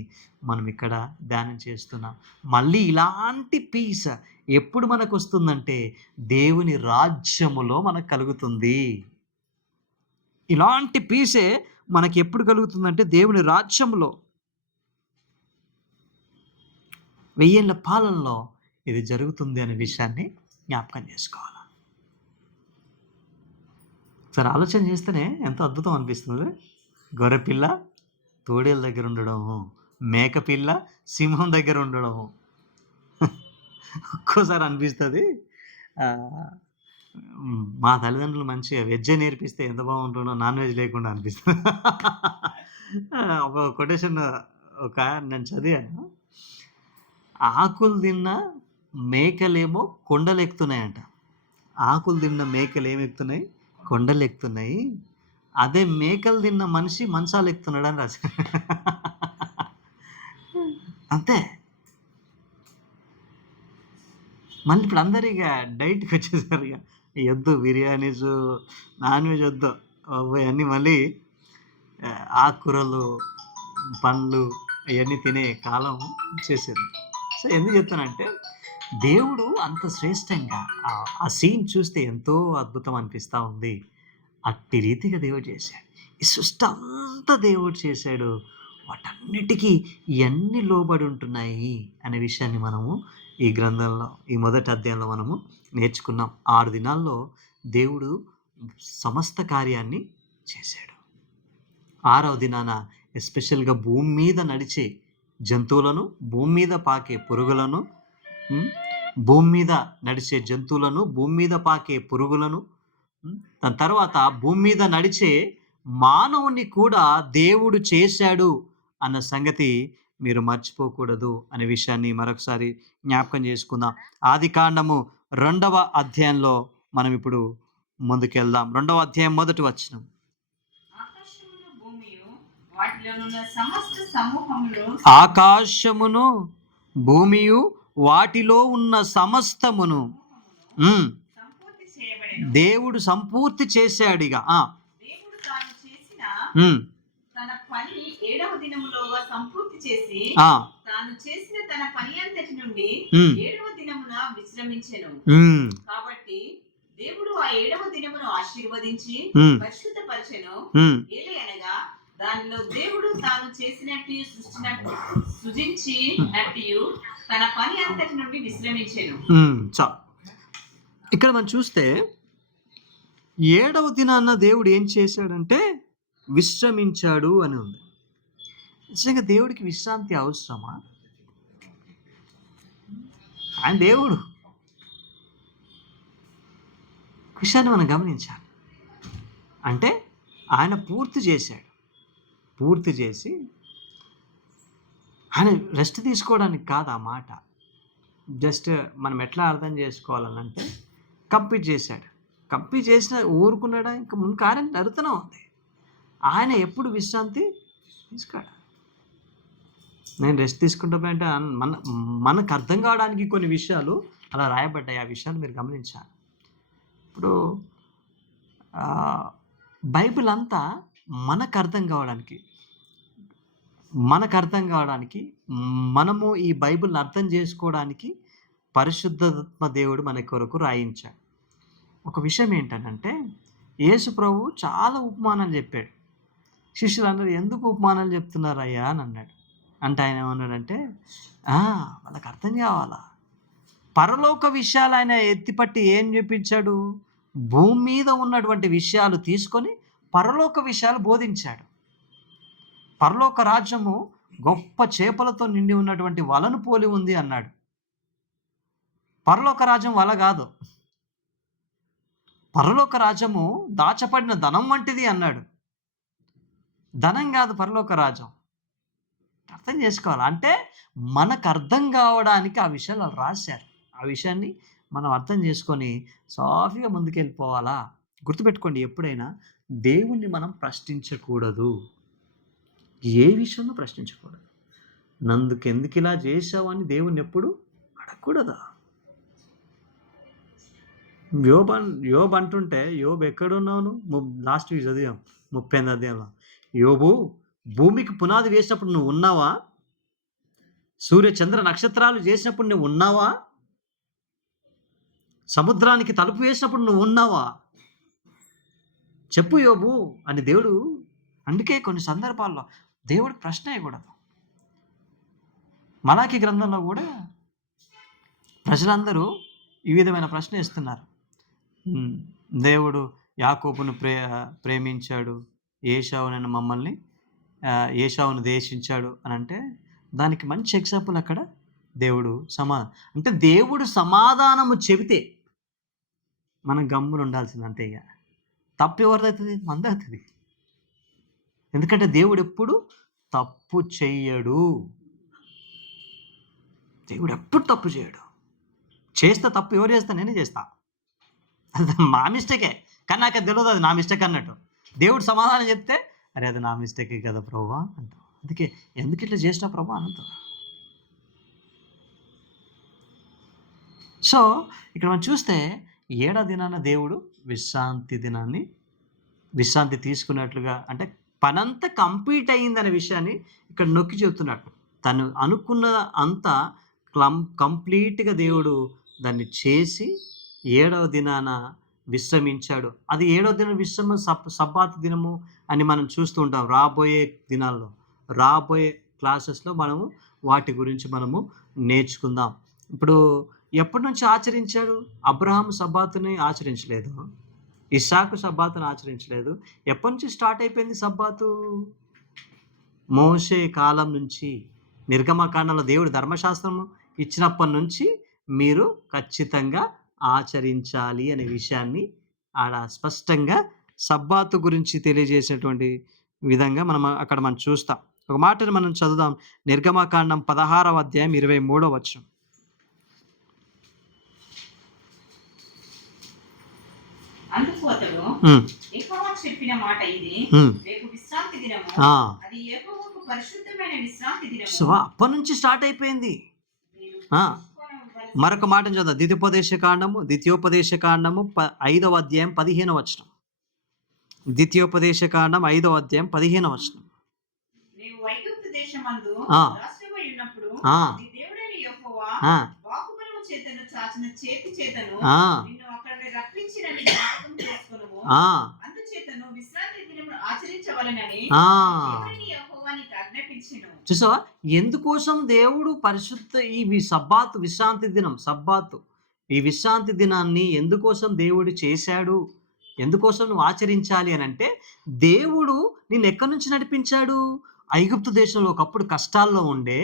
మనం ఇక్కడ ధ్యానం చేస్తున్నాం. మళ్ళీ ఇలాంటి పీస్ ఎప్పుడు మనకొస్తుందంటే దేవుని రాజ్యములో మనకు కలుగుతుంది. ఇలాంటి పీసే మనకి ఎప్పుడు కలుగుతుందంటే దేవుని రాజ్యంలో. 1000 ఏళ్ల పాలనలో ఇది జరుగుతుంది అనే విషయాన్ని జ్ఞాపకం చేసుకోవాలి. సరే ఆలోచన చేస్తేనే ఎంతో అద్భుతం అనిపిస్తుంది. గొర్రెపిల్ల తోడేళ్ళ దగ్గర ఉండడం, మేకపిల్ల సింహం దగ్గర ఉండడం. ఒక్కోసారి అనిపిస్తుంది మా తల్లిదండ్రులు మంచిగా వెజ్జే నేర్పిస్తే ఎంత బాగుంటుండో నాన్ వెజ్ లేకుండా అనిపిస్తుంది. ఒక కొటేషన్ నేను చదివాను. ఆకులు తిన్న మేకలేమో కొండలు ఎక్కుతున్నాయంట. ఆకులు తిన్న మేకలు ఏమి ఎక్కుతున్నాయి? కొండలు ఎక్కుతున్నాయి. అదే మేకలు తిన్న మనిషి మంచాలు ఎక్కుతున్నాడు అని రాశారు. అంతే. మళ్ళీ ఇప్పుడు అందరు ఇక డైట్కి వచ్చేసారు. ఇక వద్దు బిర్యానీస్, నాన్ వెజ్ వద్దు అవన్నీ, మళ్ళీ ఆకుకూరలు, పండ్లు అవన్నీ తినే కాలం వచ్చేసింది. సో ఎందుకు చెప్తానంటే దేవుడు అంత శ్రేష్టంగా ఆ సీన్ చూస్తే ఎంతో అద్భుతం అనిపిస్తూ ఉంది. అట్టి రీతిగా దేవుడు చేశాడు. ఈ సృష్టి అంతా దేవుడు చేశాడు. వాటన్నిటికీ ఇవన్నీ లోబడి ఉంటున్నాయి అనే విషయాన్ని మనము ఈ గ్రంథంలో, ఈ మొదటి అధ్యాయంలో మనము నేర్చుకున్నాం. 6 దినాల్లో దేవుడు సమస్త కార్యాన్ని చేశాడు. 6వ దినాన ఎస్పెషల్గా భూమి మీద నడిచే జంతువులను, భూమి మీద పాకే పురుగులను, భూమి మీద నడిచే జంతువులను, భూమి మీద పాకే పురుగులను, దాని తర్వాత భూమి మీద నడిచే మానవుని కూడా దేవుడు చేశాడు అన్న సంగతి మీరు మర్చిపోకూడదు అనే విషయాన్ని మరొకసారి జ్ఞాపకం చేసుకుందాం. ఆదికాండము 2వ అధ్యాయంలో మనం ఇప్పుడు ముందుకెళ్దాం. 2వ అధ్యాయం 1వ వచనం. ఆకాశమును భూమియు వాటిలో ఉన్న సమస్తమును దేవుడు సంపూర్తి చేశాడు. ఇక తన పని 7వ దినములోగా సంపూర్తి చేసి తాను చేసిన తన పని అంతటి నుండి 7వ దినమున విశ్రమించెను. కాబట్టి దేవుడు ఆ 7వ దినమును ఆశీర్వదించి పరిశుద్ధపరచెను. ఏలయనగా దానిలో దేవుడు తాను చేసినట్టు సృజించినట్టు తన పని అంతటి నుండి విశ్రమించెను. ఇక్కడ మనం చూస్తే 7వ దినాన్న దేవుడు ఏం చేశాడంటే విశ్రమించాడు అని ఉంది. నిజంగా దేవుడికి విశ్రాంతి అవసరమా? ఆయన దేవుడు. విషయాన్ని మనం గమనించాలి. అంటే ఆయన పూర్తి చేశాడు. పూర్తి చేసి ఆయన రెస్ట్ తీసుకోవడానికి కాదు ఆ మాట. జస్ట్ మనం ఎట్లా అర్థం చేసుకోవాలనంటే కంప్లీట్ చేశాడు. కంప్లీట్ చేసిన ఊరుకున్నాడా? ఇంకా ముందు కార్యం జరుగుతూనే ఉంది. ఆయన ఎప్పుడు విశ్రాంతి తీసుకోడు. నేను రెస్ట్ తీసుకుంటా అంటే మనకు అర్థం కావడానికి కొన్ని విషయాలు అలా రాయబడ్డాయి. ఆ విషయాలు మీరు గమనించాలి. ఇప్పుడు బైబిల్ అంతా మనకు అర్థం కావడానికి మనము ఈ బైబిల్ని అర్థం చేసుకోవడానికి పరిశుద్ధాత్మ దేవుడు మన కొరకు రాయించాడు. ఒక విషయం ఏంటంటే యేసు ప్రభు చాలా ఉపమానాలు చెప్పాడు. శిష్యులు అన్నారు, ఎందుకు ఉపమానాలు చెప్తున్నారయ్యా అని అన్నాడు. అంటే ఆయన ఏమన్నాడంటే వాళ్ళకి అర్థం కావాలా. పరలోక విషయాలు ఆయన ఎత్తిపట్టి ఏం చూపించాడు? భూమి మీద ఉన్నటువంటి విషయాలు తీసుకొని పరలోక విషయాలు బోధించాడు. పరలోక రాజ్యము గొప్ప చేపలతో నిండి ఉన్నటువంటి వలను పోలి ఉంది అన్నాడు. పరలోక రాజ్యం వల కాదు. పరలోక రాజ్యము దాచపడిన ధనం వంటిది అన్నాడు. ధనం కాదు పరలోక రాజ్యం. అర్థం చేసుకోవాలి. అంటే మనకు అర్థం కావడానికి ఆ విషయాలు రాశారు. ఆ విషయాన్ని మనం అర్థం చేసుకొని సాఫీగా ముందుకెళ్ళిపోవాలా. గుర్తుపెట్టుకోండి, ఎప్పుడైనా దేవుణ్ణి మనం ప్రశ్నించకూడదు. ఏ విషయంలో ప్రశ్నించకూడదు. నందుకెందుకు ఇలా చేసావు అని దేవుణ్ణి ఎప్పుడు అడగకూడదు. యోబు అంటుంటే, యోబు ఎక్కడున్నావు నువ్వు? లాస్ట్ వీక్ చదివాం 38వ అధ్యాయంలో. యోబు భూమికి పునాది వేసినప్పుడు నువ్వు ఉన్నావా? సూర్య చంద్ర నక్షత్రాలు చేసినప్పుడు నువ్వు ఉన్నావా? సముద్రానికి తలుపు వేసినప్పుడు నువ్వు ఉన్నావా? చెప్పు యోబు అని దేవుడు. అందుకే కొన్ని సందర్భాల్లో దేవుడు ప్రశ్న వేయకూడదు. మలాకి గ్రంథంలో కూడా ప్రజలందరూ ఈ విధమైన ప్రశ్న వేస్తున్నారు. దేవుడు యాకోబును ప్రేమించాడు, ఏశావునైనా మమ్మల్ని ఏశావును ద్వేషించాడు అని అంటే దానికి మంచి ఎగ్జాంపుల్ అక్కడ దేవుడు అంటే దేవుడు సమాధానము చెబితే మనం గమ్మున ఉండాల్సింది అంతే. ఇక తప్పు ఎవరిదవుతుంది? మందవుతుంది. ఎందుకంటే దేవుడు ఎప్పుడు తప్పు చెయ్యడు. దేవుడు ఎప్పుడు తప్పు చేయడు. చేస్తే తప్పు ఎవరు చేస్తా? నేనే చేస్తా. అది మా మిస్టేకే, కానీ నాకు అది తెలియదు అది నా మిస్టేక్ అన్నట్టు. దేవుడు సమాధానం చెప్తే అరే అది నా మిస్టేకే కదా ప్రభువా అంటాం. అందుకే ఎందుకు ఇట్లా చేసినా ప్రభా అంటాం. సో ఇక్కడ మనం చూస్తే 7వ దినాన దేవుడు విశ్రాంతి తీసుకున్నట్లుగా, అంటే పనంతా కంప్లీట్ అయ్యిందనే విషయాన్ని ఇక్కడ నొక్కి చెబుతున్నాడు. తను అనుకున్న అంతా కంప్లీట్గా దేవుడు దాన్ని చేసి 7వ దినాన విశ్రమించాడు. అది 7వ దినం విశ్రమ సబ్బాతు దినము అని మనం చూస్తూ ఉంటాం. రాబోయే దినాల్లో, రాబోయే క్లాసెస్లో మనము వాటి గురించి మనము నేర్చుకుందాం. ఇప్పుడు ఎప్పటి నుంచి ఆచరించాడు? అబ్రహాము సబ్బాతుని ఆచరించలేదు, ఇస్సాకు సబ్బాతుని ఆచరించలేదు. ఎప్పటి నుంచి స్టార్ట్ అయిపోయింది సబ్బాతు? మోషే కాలం నుంచి. నిర్గమకాండంలో దేవుడు ధర్మశాస్త్రం ఇచ్చినప్పటి నుంచి మీరు ఖచ్చితంగా ఆచరించాలి అనే విషయాన్ని ఆడ స్పష్టంగా సబ్బాతు గురించి తెలియజేసేటువంటి విధంగా అక్కడ మనం చూస్తాం. ఒక మాటను మనం చదువుదాం. నిర్గమకాండం 16వ అధ్యాయం 23వ వచనం. అందుకు అతడు యెహోవా చెప్పిన మాట ఇది, రేపు విశ్రాంతి దినము, అది యెహోవాకు పరిశుద్ధమైన విశ్రాంతి దినము. సో అప్పటి నుంచి స్టార్ట్ అయిపోయింది. మరొక మాట చదువు. ద్వితీయోపదేశ కాండము 5వ అధ్యాయం 15వ వచనం. ద్వితీయోపదేశ కాండం 5వ అధ్యాయం 15వ వచనం. నీవు ఐగుప్తు దేశమందు దాసుడవై ఉన్నప్పుడు నీ దేవుడైన యెహోవా బాహుబలము చేతను చాచిన చేతి చేతను నిన్ను అక్కడ రప్పించినని జ్ఞాపకం చేసుకొనుము. అందుచేతను విశ్రాంతి దినమును ఆచరించవలెనని దేవుడైన యెహోవా నీకు ఆజ్ఞాపించెను. చూసావా ఎందుకోసం దేవుడు ఈ విశ్రాంతి దినాన్ని ఎందుకోసం దేవుడు చేశాడు? ఎందుకోసం నువ్వు ఆచరించాలి అని అంటే, దేవుడు నిన్ను ఎక్కడి నుంచి నడిపించాడు? ఐగుప్తు దేశంలో ఒకప్పుడు కష్టాల్లో ఉండే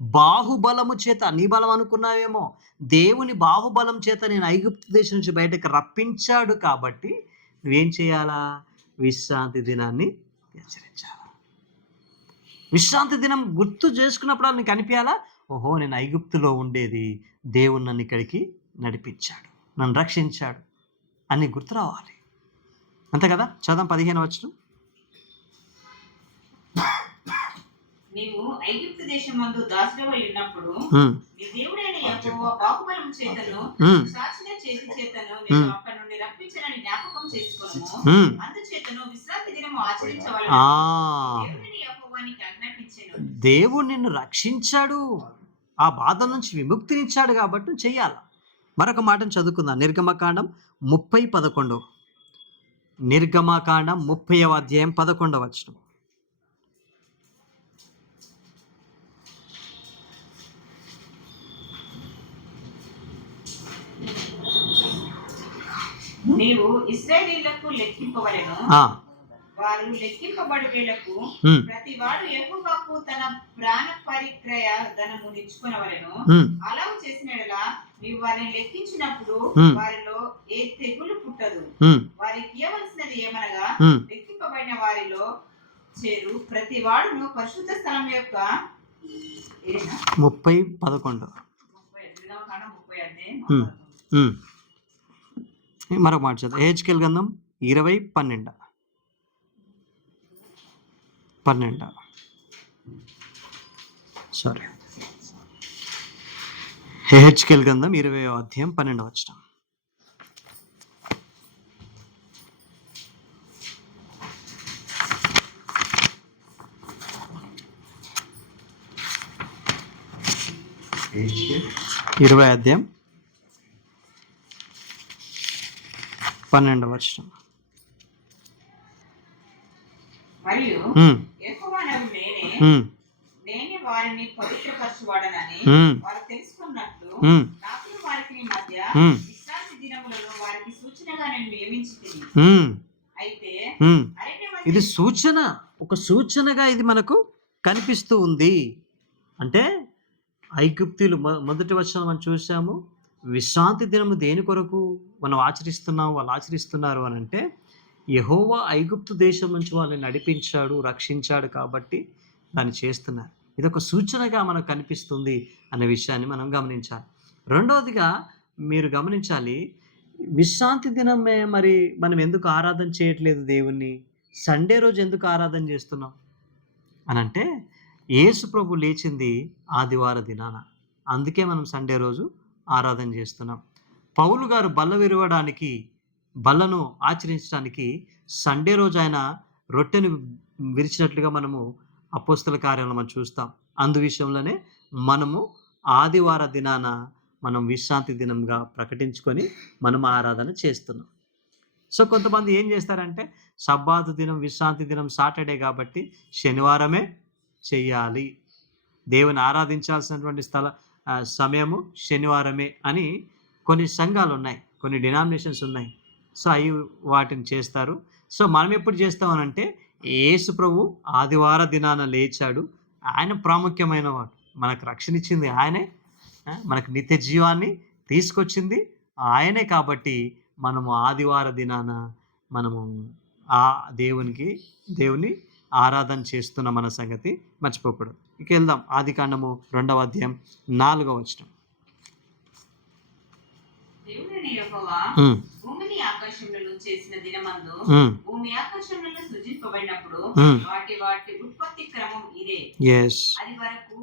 బాహుబలము చేత, నీ బలం అనుకున్నావేమో, దేవుని బాహుబలం చేత నేను ఐగుప్తు దేశం నుంచి బయటకు రప్పించాడు. కాబట్టి నువ్వేం చేయాలా? విశ్రాంతి దినాన్ని ఆచరించాలా. విశ్రాంతి దినం గుర్తు చేసుకున్నప్పుడు నీకు అనిపించాలా, ఓహో నేను ఐగుప్తులో ఉండేది, దేవుడు నన్ను ఇక్కడికి నడిపించాడు, నన్ను రక్షించాడు అని గుర్తు రావాలి. అంతే కదా? చదవం 15వ వచనం. నీవు ఐగుప్తు దేశమందు దాసుడవై ఉన్నప్పుడు నీ దేవుడైన యెహోవా బాహుబలము చేతను చాచిన చేతి చేతను నిన్ను అక్కడి నుండి రప్పించనని జ్ఞాపకం చేసుకొనుము. అందుచేతను విశ్రాంతి దినము ఆచరించవలెను. దేవుడైన యెహోవా నీకు ఆజ్ఞాపించెను. దేవుడు నిన్ను రక్షించాడు, ఆ బాధ నుంచి విముక్తినిచ్చాడు కాబట్టి చెయ్యాలి. మరొక మాటను చదువుకుందాం. నిర్గమకాండం 30:11. నిర్గమకాండం 30వ అధ్యాయం 11వ వచనం. నీవు ఇశ్రాయేలీయులకు లెక్కింపవలెను. వారు లెక్కింపబడు వేళకు ప్రతి వాడు యెహోవాకు తన ప్రాణ పరిక్రయ ధనము నిచ్చుకొనవలెను. అలా చేసిన యెడల నీవు వారిని లెక్కించినప్పుడు వారిలో ఏ తెగులు పుట్టదు. వారికి ఇవ్వవలసినది ఏమనగా, లెక్కింపబడిన వారిలో చేరు ప్రతి వాడును పరిశుద్ధ స్థలం యొక్క 30:11. మరొక మాట చదువు. హెచ్కేల్ గ్రంథం 20:12. సారీ, యెహెజ్కేలు గ్రంథం 20వ అధ్యాయం 12వ వచనం. యెహెజ్కేలు 20వ అధ్యాయం 12వ వచనం. మరియు ఉమ్, యెహోవానగు నేనే ఉమ్, నేనే వారిని పవిత్రపరచువాడనని ఉమ్, వారు తెలుసుకున్నట్లు ఉమ్, నాకు వారికి మధ్య ఉమ్, విశ్రాంతి దినములలో వారికి సూచనగా నేను నియమించితిని. ఉమ్, అయితే ఉమ్. అరణ్య ఇది మధ్య సూచన, ఒక సూచనగా ఇది మనకు కనిపిస్తూ ఉంది. అంటే ఐగుప్తీయులు మొదటి వచనం మనం చూసాము. విశ్రాంతి దినము దేని కొరకు మనం ఆచరిస్తున్నాం, వాళ్ళు ఆచరిస్తున్నారు అని అంటే, యెహోవా ఐగుప్తు దేశం నుంచి వాళ్ళని నడిపించాడు, రక్షించాడు కాబట్టి దాన్ని చేస్తున్నారు. ఇదొక సూచనగా మనకు కనిపిస్తుంది అనే విషయాన్ని మనం గమనించాలి. రెండవదిగా మీరు గమనించాలి, విశ్రాంతి దినమే మరి మనం ఎందుకు ఆరాధన చేయట్లేదు దేవుణ్ణి? సండే రోజు ఎందుకు ఆరాధన చేస్తున్నాం అనంటే, యేసు ప్రభు లేచింది ఆదివార దినాన. అందుకే మనం సండే రోజు ఆరాధన చేస్తున్నాం. పౌలు గారు బల్ల విరవడానికి, బల్లను ఆచరించడానికి సండే రోజు ఆయన రొట్టెను విరిచినట్లుగా మనము అపోస్తల కార్యంలో మనం చూస్తాం. అందు విషయంలోనే మనము ఆదివార దినాన మనం విశ్రాంతి దినంగా ప్రకటించుకొని మనం ఆరాధన చేస్తున్నాం. సో కొంతమంది ఏం చేస్తారంటే, సబ్బాతు దినం, విశ్రాంతి దినం సాటర్డే కాబట్టి శనివారమే చెయ్యాలి, దేవుని ఆరాధించాల్సినటువంటి సమయము శనివారమే అని కొన్ని సంఘాలు ఉన్నాయి, కొన్ని డినామినేషన్స్ ఉన్నాయి. సో అవి వాటిని చేస్తారు. సో మనం ఎప్పుడు చేస్తామనంటే, యేసు ప్రభు ఆదివార దినాన లేచాడు, ఆయన ప్రాముఖ్యమైన వాడు, మనకు రక్షణ ఇచ్చింది ఆయనే, మనకు నిత్య జీవాన్ని తీసుకొచ్చింది ఆయనే. కాబట్టి మనము ఆదివార దినాన మనము ఆ దేవుని ఆరాధన చేస్తున్న మన సంగతి మర్చిపోకూడదు. ఇక వెళ్దాం, ఆదికాండము 2వ అధ్యాయం 4వ వచనం. దేవుడైన యెహోవా ఉమ్, భూమిని ఆకాశములలో చేసిన దినమందు ఉమ్, భూమి ఆకాశములలో సృజింపబడినప్పుడు ఉమ్. వాటి ఉత్పత్తి క్రమం ఇదే. yes, అది వరకు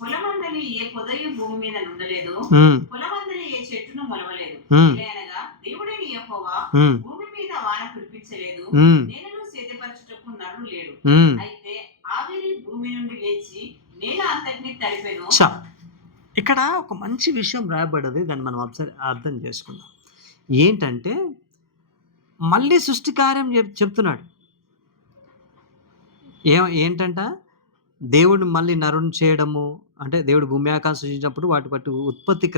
పొలమందలి ఏ పొదయు భూమి మీద నుండలేదు, ఉమ్, పొలమందలి ఏ చెట్టును మొలవలేదు. ఉమ్, అనగా దేవుడైన యెహోవా ఉమ్, భూమి మీద వాన కురిపించలేదు, ఉమ్, నేలను సేదపరచుటకు నరుడు లేడు. ఉమ్. అయితే ఆవిరి భూమి నుండి లేచి నేల అంతటిని తడిపెను. చాలు. ఇక్కడ ఒక మంచి విషయం రాయబడ్డది, దాన్ని మనం అర్థం చేసుకుందాం. ఏంటంటే, మళ్ళీ సృష్టి కార్యం చెప్తున్నాడు. ఏంటంట, దేవుడు మళ్ళీ నరుని చేయడము అంటే, దేవుడు భూమి ఆకాశం సృష్టించినప్పుడు వాటి బట్టి ఉత్పత్తి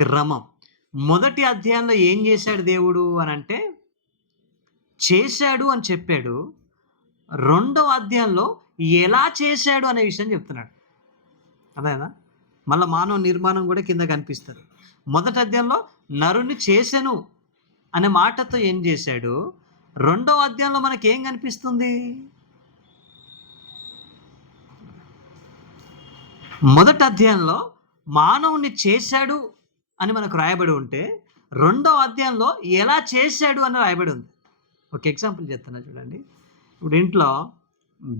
క్రమం. మొదటి అధ్యాయంలో ఏం చేశాడు దేవుడు అని అంటే, చేశాడు అని చెప్పాడు. రెండవ అధ్యాయంలో ఎలా చేశాడు అనే విషయం చెప్తున్నాడు. అదేనా, మళ్ళీ మానవ నిర్మాణం కూడా కింద కనిపిస్తారు. మొదటి అధ్యాయంలో నరుని చేసెను అనే మాటతో ఏం చేశాడు, రెండవ అధ్యాయంలో మనకి ఏం కనిపిస్తుంది? మొదటి అధ్యాయంలో మానవుని చేశాడు అని మనకు రాయబడి ఉంటే, రెండవ అధ్యాయంలో ఎలా చేశాడు అని రాయబడి ఉంది. ఒక ఎగ్జాంపుల్ చెప్తున్నా చూడండి. ఇప్పుడు ఇంట్లో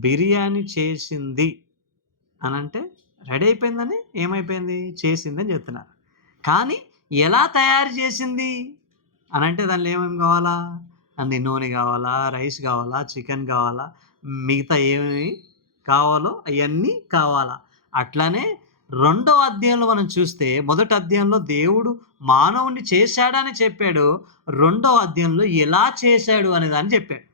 బిర్యానీ చేసింది అని అంటే, రెడీ అయిపోయిందని ఏమైపోయింది, చేసిందని చెప్తున్నారు. కానీ ఎలా తయారు చేసింది అని అంటే, దానిలో ఏమేమి కావాలా, అన్ని నూనె కావాలా, రైస్ కావాలా, చికెన్ కావాలా, మిగతా ఏమేమి కావాలో అవన్నీ కావాలా. అట్లానే రెండవ అధ్యాయంలో మనం చూస్తే, మొదటి అధ్యాయంలో దేవుడు మానవుని చేశాడని చెప్పాడు, రెండవ అధ్యాయంలో ఎలా చేశాడు అనే దాన్ని చెప్పాడు.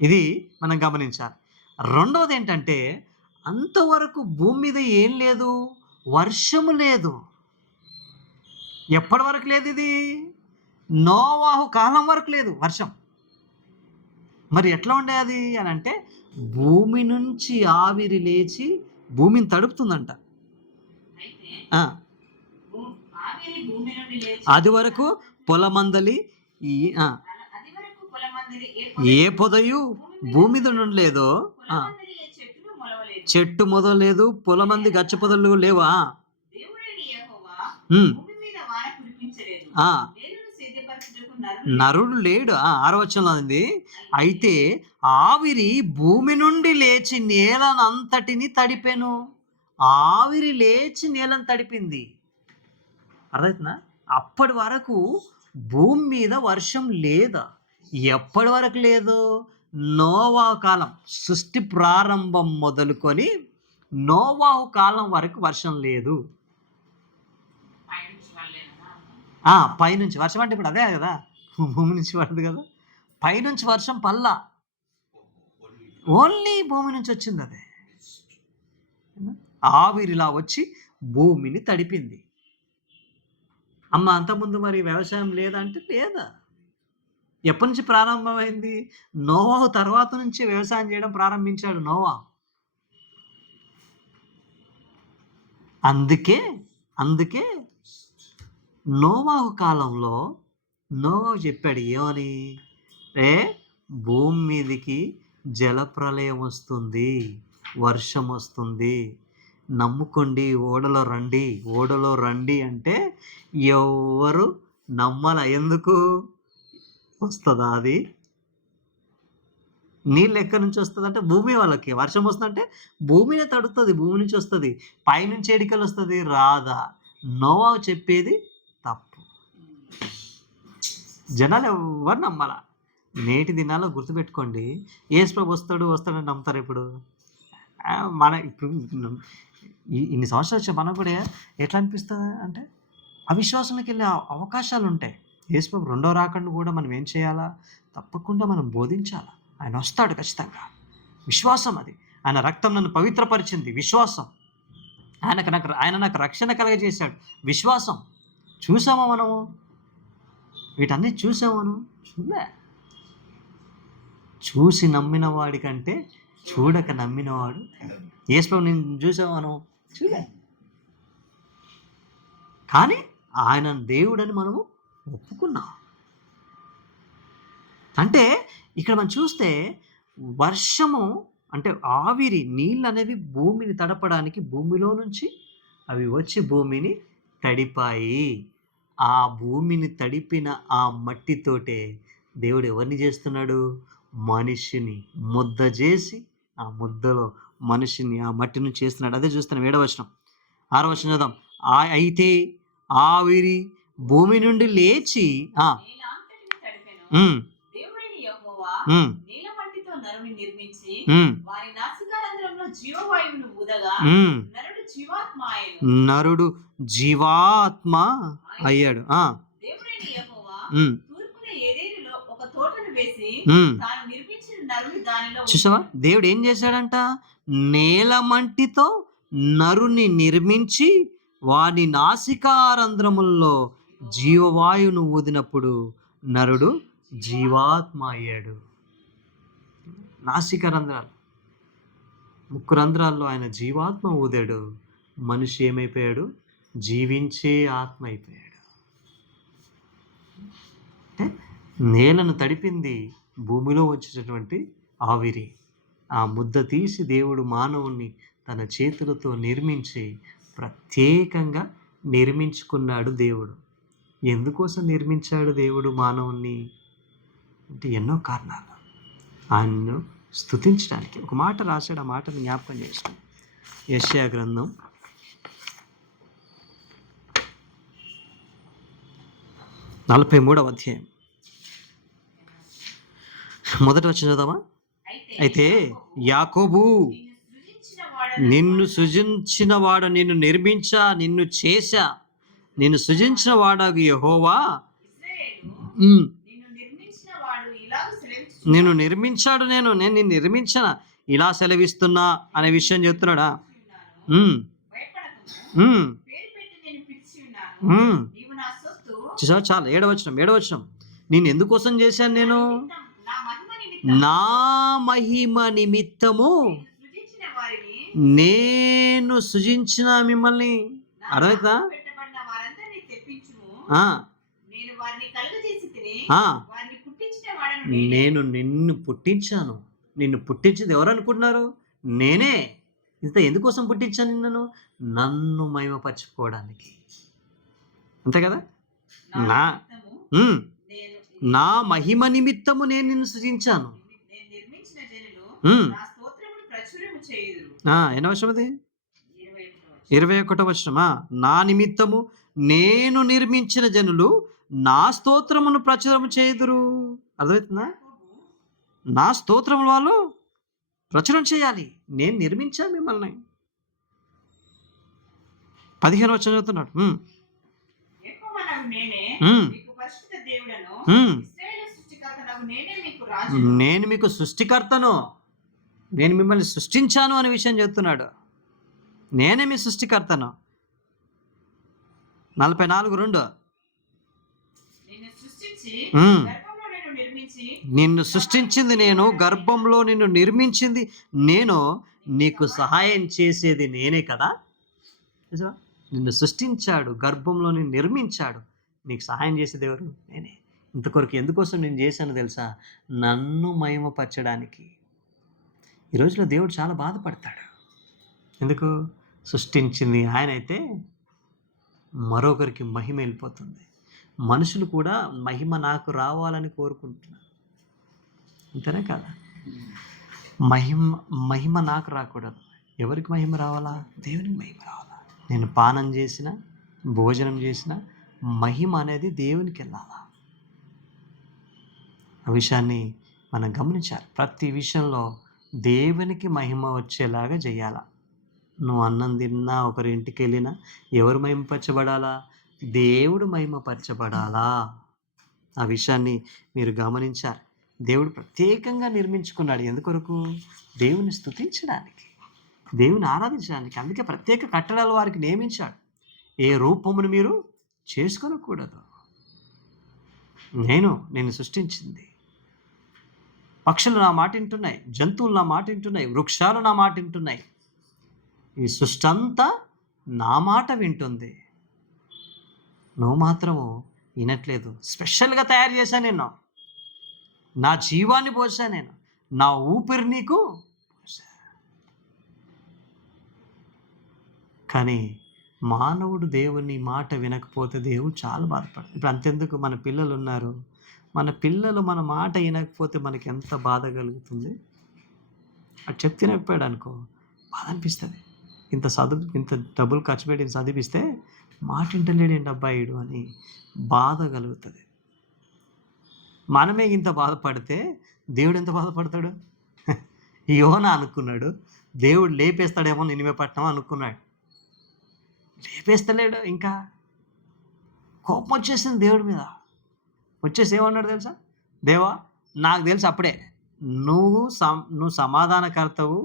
ఇది మనం గమనించాలి. రెండవది ఏంటంటే, అంతవరకు భూమి మీద ఏం లేదు, వర్షము లేదు. ఎప్పటి వరకు లేదు? ఇది నోవాహు కాలం వరకు లేదు వర్షం. మరి ఎట్లా ఉండేది అని అంటే, భూమి నుంచి ఆవిరి లేచి భూమిని తడుపుతుందంట. అయితే ఆ, ఆవిరి భూమి నుండి లేచి అది వరకు పొలమందలి అది వరకు పొలమందలి ఏ పొదయు భూమి మీద ఉండలేదో, పొలమందలి ఏ చెట్టును మొలవలేదు. చెట్టు మొదలలేదు, పొలమంది గచ్చ పొదలు లేవా. దేవుడైన యెహోవా ఉమ్, భూమి మీద వాన కురిపించలేదు, ఆ, నేలను సేద్యపరచుటకు నరుడు లేడు. 6వ వచనంలో ఉంది, అయితే ఆవిరి భూమి నుండి లేచి నేలనంతటిని తడిపెను. ఆవిరి లేచి నేలను తడిపింది. అర్థమవుతుందా? అప్పటి వరకు భూమి మీద వర్షం లేదా? ఎప్పటి వరకు లేదు? నోవాహు కాలం, సృష్టి ప్రారంభం మొదలుకొని నోవాహు కాలం వరకు వర్షం లేదు. పైనుంచి వాళ్ళేనా? పైనుంచి వర్షం అంటే ఇప్పుడు అదే కదా, భూమి నుంచి పడదు కదా. పైనుంచి వర్షం పల్లా, ఓన్లీ భూమి నుంచి వచ్చింది. అదే ఆవిరిలా వచ్చి భూమిని తడిపింది. అమ్మ అంతకుముందు మరి వ్యవసాయం లేదంటే లేదా? ఎప్పటి నుంచి ప్రారంభమైంది? నోవాహు తర్వాత నుంచి వ్యవసాయం చేయడం ప్రారంభించాడు నోవాహు. అందుకే నోవాహు కాలంలో నోవాహు చెప్పాడు ఏమని? భూమి మీదకి జలప్రలయం వస్తుంది, వర్షం వస్తుంది, నమ్ముకోండి, ఓడలో రండి అంటే ఎవరు నమ్మల. ఎందుకు వస్తుందా? అది నీళ్ళు ఎక్కడి నుంచి వస్తుంది అంటే భూమి వాళ్ళకి. వర్షం వస్తుందంటే భూమిని తడుతుంది, భూమి నుంచి వస్తుంది. పైనుంచి ఎడికలు వస్తుంది, రాదా? నోవాహు చెప్పేది తప్పు. జనాలు ఎవరు నమ్మాల. నేటి దినాల్లో గుర్తుపెట్టుకోండి, యేసు ప్రభు వస్తాడని నమ్ముతారు. ఇప్పుడు ఇప్పుడు ఇన్ని సంవత్సరాలు వచ్చే మనకు కూడా ఎట్లా అనిపిస్తుంది అంటే అవిశ్వాసంలోకి వెళ్ళే అవకాశాలు ఉంటాయి. యేసు ప్రభు రెండో రాకడను కూడా మనం ఏం చేయాలా? తప్పకుండా మనం బోధించాలా. ఆయన వస్తాడు ఖచ్చితంగా. విశ్వాసం అది. ఆయన రక్తం నన్ను పవిత్రపరిచింది, విశ్వాసం. ఆయన నాకు రక్షణ కలగజేశాడు, విశ్వాసం. చూసామా మనము? వీటన్నీ చూసామను? చూడలే. చూసి నమ్మిన వాడి కంటే చూడక నమ్మినవాడు. యేసు ప్రభు నేను చూసామను? చూడలే. కానీ ఆయన దేవుడని మనము ఒప్పుకున్నాం. అంటే ఇక్కడ మనం చూస్తే వర్షము అంటే ఆవిరి, నీళ్ళు అనేవి భూమిని తడపడానికి భూమిలో నుంచి అవి వచ్చి భూమిని తడిపాయి. ఆ భూమిని తడిపిన ఆ మట్టితోటే దేవుడు ఎవరిని చేస్తున్నాడు? మనిషిని ముద్ద చేసి ఆ ముద్దలో మనిషిని ఆ మట్టి నుంచి చేస్తున్నాడు. అదే చూస్తున్నాం 7వ వచనం. 6వ వచనం చూద్దాం. అయితే ఆవిరి భూమి నుండి లేచి నరుడు జీవాత్మ అయ్యాడు. చూసావా? దేవుడు ఏం చేశాడంట? నేల మంటితో నరుని నిర్మించి వాని నాసికారంధ్రముల్లో జీవవాయువును ఊదినప్పుడు నరుడు జీవాత్మ అయ్యాడు. నాసికారంధ్రాలు, 3 రంధ్రాల్లో ఆయన జీవాత్మ ఊదాడు. మనిషి ఏమైపోయాడు? జీవించే ఆత్మ అయిపోయాడు. అంటే నేలను తడిపింది భూమిలో వచ్చేటటువంటి ఆవిరి. ఆ ముద్ద తీసి దేవుడు మానవుణ్ణి తన చేతులతో నిర్మించి ప్రత్యేకంగా నిర్మించుకున్నాడు దేవుడు. ఎందుకోసం నిర్మించాడు దేవుడు మానవుణ్ణి అంటే ఎన్నో కారణాలు. ఆయన్ను స్తుతించడానికి. ఒక మాట రాశాడు, ఆ మాటను జ్ఞాపకం చేస్తాం. యెషయా గ్రంథం 43వ అధ్యాయం 1వ వచనం చదవమా? అయితే యాకోబు, నిన్ను సృజించిన వాడు, నిన్ను నిర్మించా, నిన్ను చేశా, నిన్ను సృజించిన వాడు యెహోవా, నిన్ను నిర్మించాడు, నేను నిన్ను నిర్మించిన ఇలా సెలవిస్తున్నా అనే విషయం చెప్తున్నాడా? చూసావా? చాలా 7వ వచనం. నేను ఎందుకోసం చేశాను? నేను నా మహిమ నిమిత్తము నేను సృజించిన మిమ్మల్ని. అర్థమవుతుందా? నేను నిన్ను పుట్టించాను. నిన్ను పుట్టించింది ఎవరు అనుకుంటున్నారు? నేనే. ఇంత ఎందుకోసం పుట్టించాను నిన్ను? నన్ను మహిమపరచుకోవడానికి. అంతే కదా? నా మహిమ నిమిత్తము నేను నిన్ను సృజించాను. ఎన్నో వర్షం అది? 21వ వచనమా, నా నిమిత్తము నేను నిర్మించిన జనులు నా స్తోత్రమును ప్రచురం చేయుదురు. అర్థమవుతుందా? నా స్తోత్రములు వాళ్ళు ప్రచురం చేయాలి. నేను నిర్మించాను మిమ్మల్ని. 15వ వచనం చదువుతున్నాడు. యెహోవానగు నేనే ఉమ్, మీకు పరిశుద్ధ దేవుడను, ఉమ్. ఇశ్రాయేలు సృష్టికర్తనగు నేనే మీకు రాజు. నేను మీకు సృష్టికర్తను, నేను మిమ్మల్ని సృష్టించాను అనే విషయం చెప్తున్నాడు. నేనే మీ సృష్టికర్తను. 44:2 నిన్ను సృష్టించి ఉమ్. గర్భంలో నిన్ను నిర్మించి నిన్ను సృష్టించింది నేను, గర్భంలో నిన్ను నిర్మించింది నేను, నీకు సహాయం చేసేది నేనే కదా. నిజమా? నిన్ను సృష్టించాడు, గర్భంలో నిన్ను నిర్మించాడు, నీకు సహాయం చేసేది ఎవరు? నేనే. ఇంతకొరకు ఎందుకోసం నేను చేశాను తెలుసా? నన్ను మహిమపరచడానికి. ఈ రోజులో దేవుడు చాలా బాధపడతాడు. ఎందుకు? సృష్టించింది ఆయన అయితే మరొకరికి మహిమ వెళ్ళిపోతుంది. మనుషులు కూడా మహిమ నాకు రావాలని కోరుకుంటున్నారు. అంతేనా కదా? మహిమ మహిమ నాకు రాకూడదు. ఎవరికి మహిమ రావాలా? దేవునికి మహిమ రావాలా. నేను పానం చేసిన, భోజనం చేసిన మహిమ అనేది దేవునికి వెళ్ళాలా. ఆ విషయాన్ని మనం గమనించాలి. ప్రతి విషయంలో దేవునికి మహిమ వచ్చేలాగా చేయాలా. నువ్వు అన్నం తిన్నా, ఒకరి ఇంటికి వెళ్ళినా ఎవరు మహిమపరచబడాలా? దేవుడు మహిమపరచబడాలా. ఆ విషయాన్ని మీరు గమనించాలి. దేవుడు ప్రత్యేకంగా నిర్మించుకున్నాడు. ఎందుకొరకు? దేవుని స్తుతించడానికి, దేవుని ఆరాధించడానికి. అందుకే ప్రత్యేక కట్టడాలు వారికి నియమించాడు. ఏ రూపమును మీరు చేసుకొనకూడదు. నేను సృష్టించింది. పక్షులు నా మాట వింటున్నాయి, జంతువులు నా మాట వింటున్నాయి, వృక్షాలు నా మాట వింటున్నాయి. ఈ సృష్టి అంతా నా మాట వింటుంది. నువ్వు మాత్రము వినట్లేదు. స్పెషల్గా తయారు చేశాను నేను. నా జీవాన్ని పోసా నేను. నా ఊపిరి నీకు పోసా. కానీ మానవుడు దేవుని మాట వినకపోతే దేవుడు చాలా బాధపడతాడు. ఇప్పుడు అంతెందుకు, మన పిల్లలు ఉన్నారు. మన పిల్లలు మన మాట వినకపోతే మనకి ఎంత బాధ కలుగుతుంది. అది చెప్తే వినకపోయాడు అనుకో, బాధ అనిపిస్తుంది. ఇంత డబ్బులు ఖర్చు పెట్టి చదివిస్తే మాట వింటలేడేంటి అబ్బాయిడు అని బాధ కలుగుతుంది. మనమే ఇంత బాధపడితే దేవుడు ఎంత బాధపడతాడు? యోనా అనుకున్నాడు దేవుడు లేపేస్తాడేమో నినివే పట్టణం అనుకున్నాడు. లేపేస్తలేడు. ఇంకా కోపం వచ్చేసింది దేవుడి మీద. వచ్చేసి ఏమన్నాడు తెలుసా? దేవా, నాకు తెలుసు అప్పుడే నువ్వు సమాధానకర్తవు,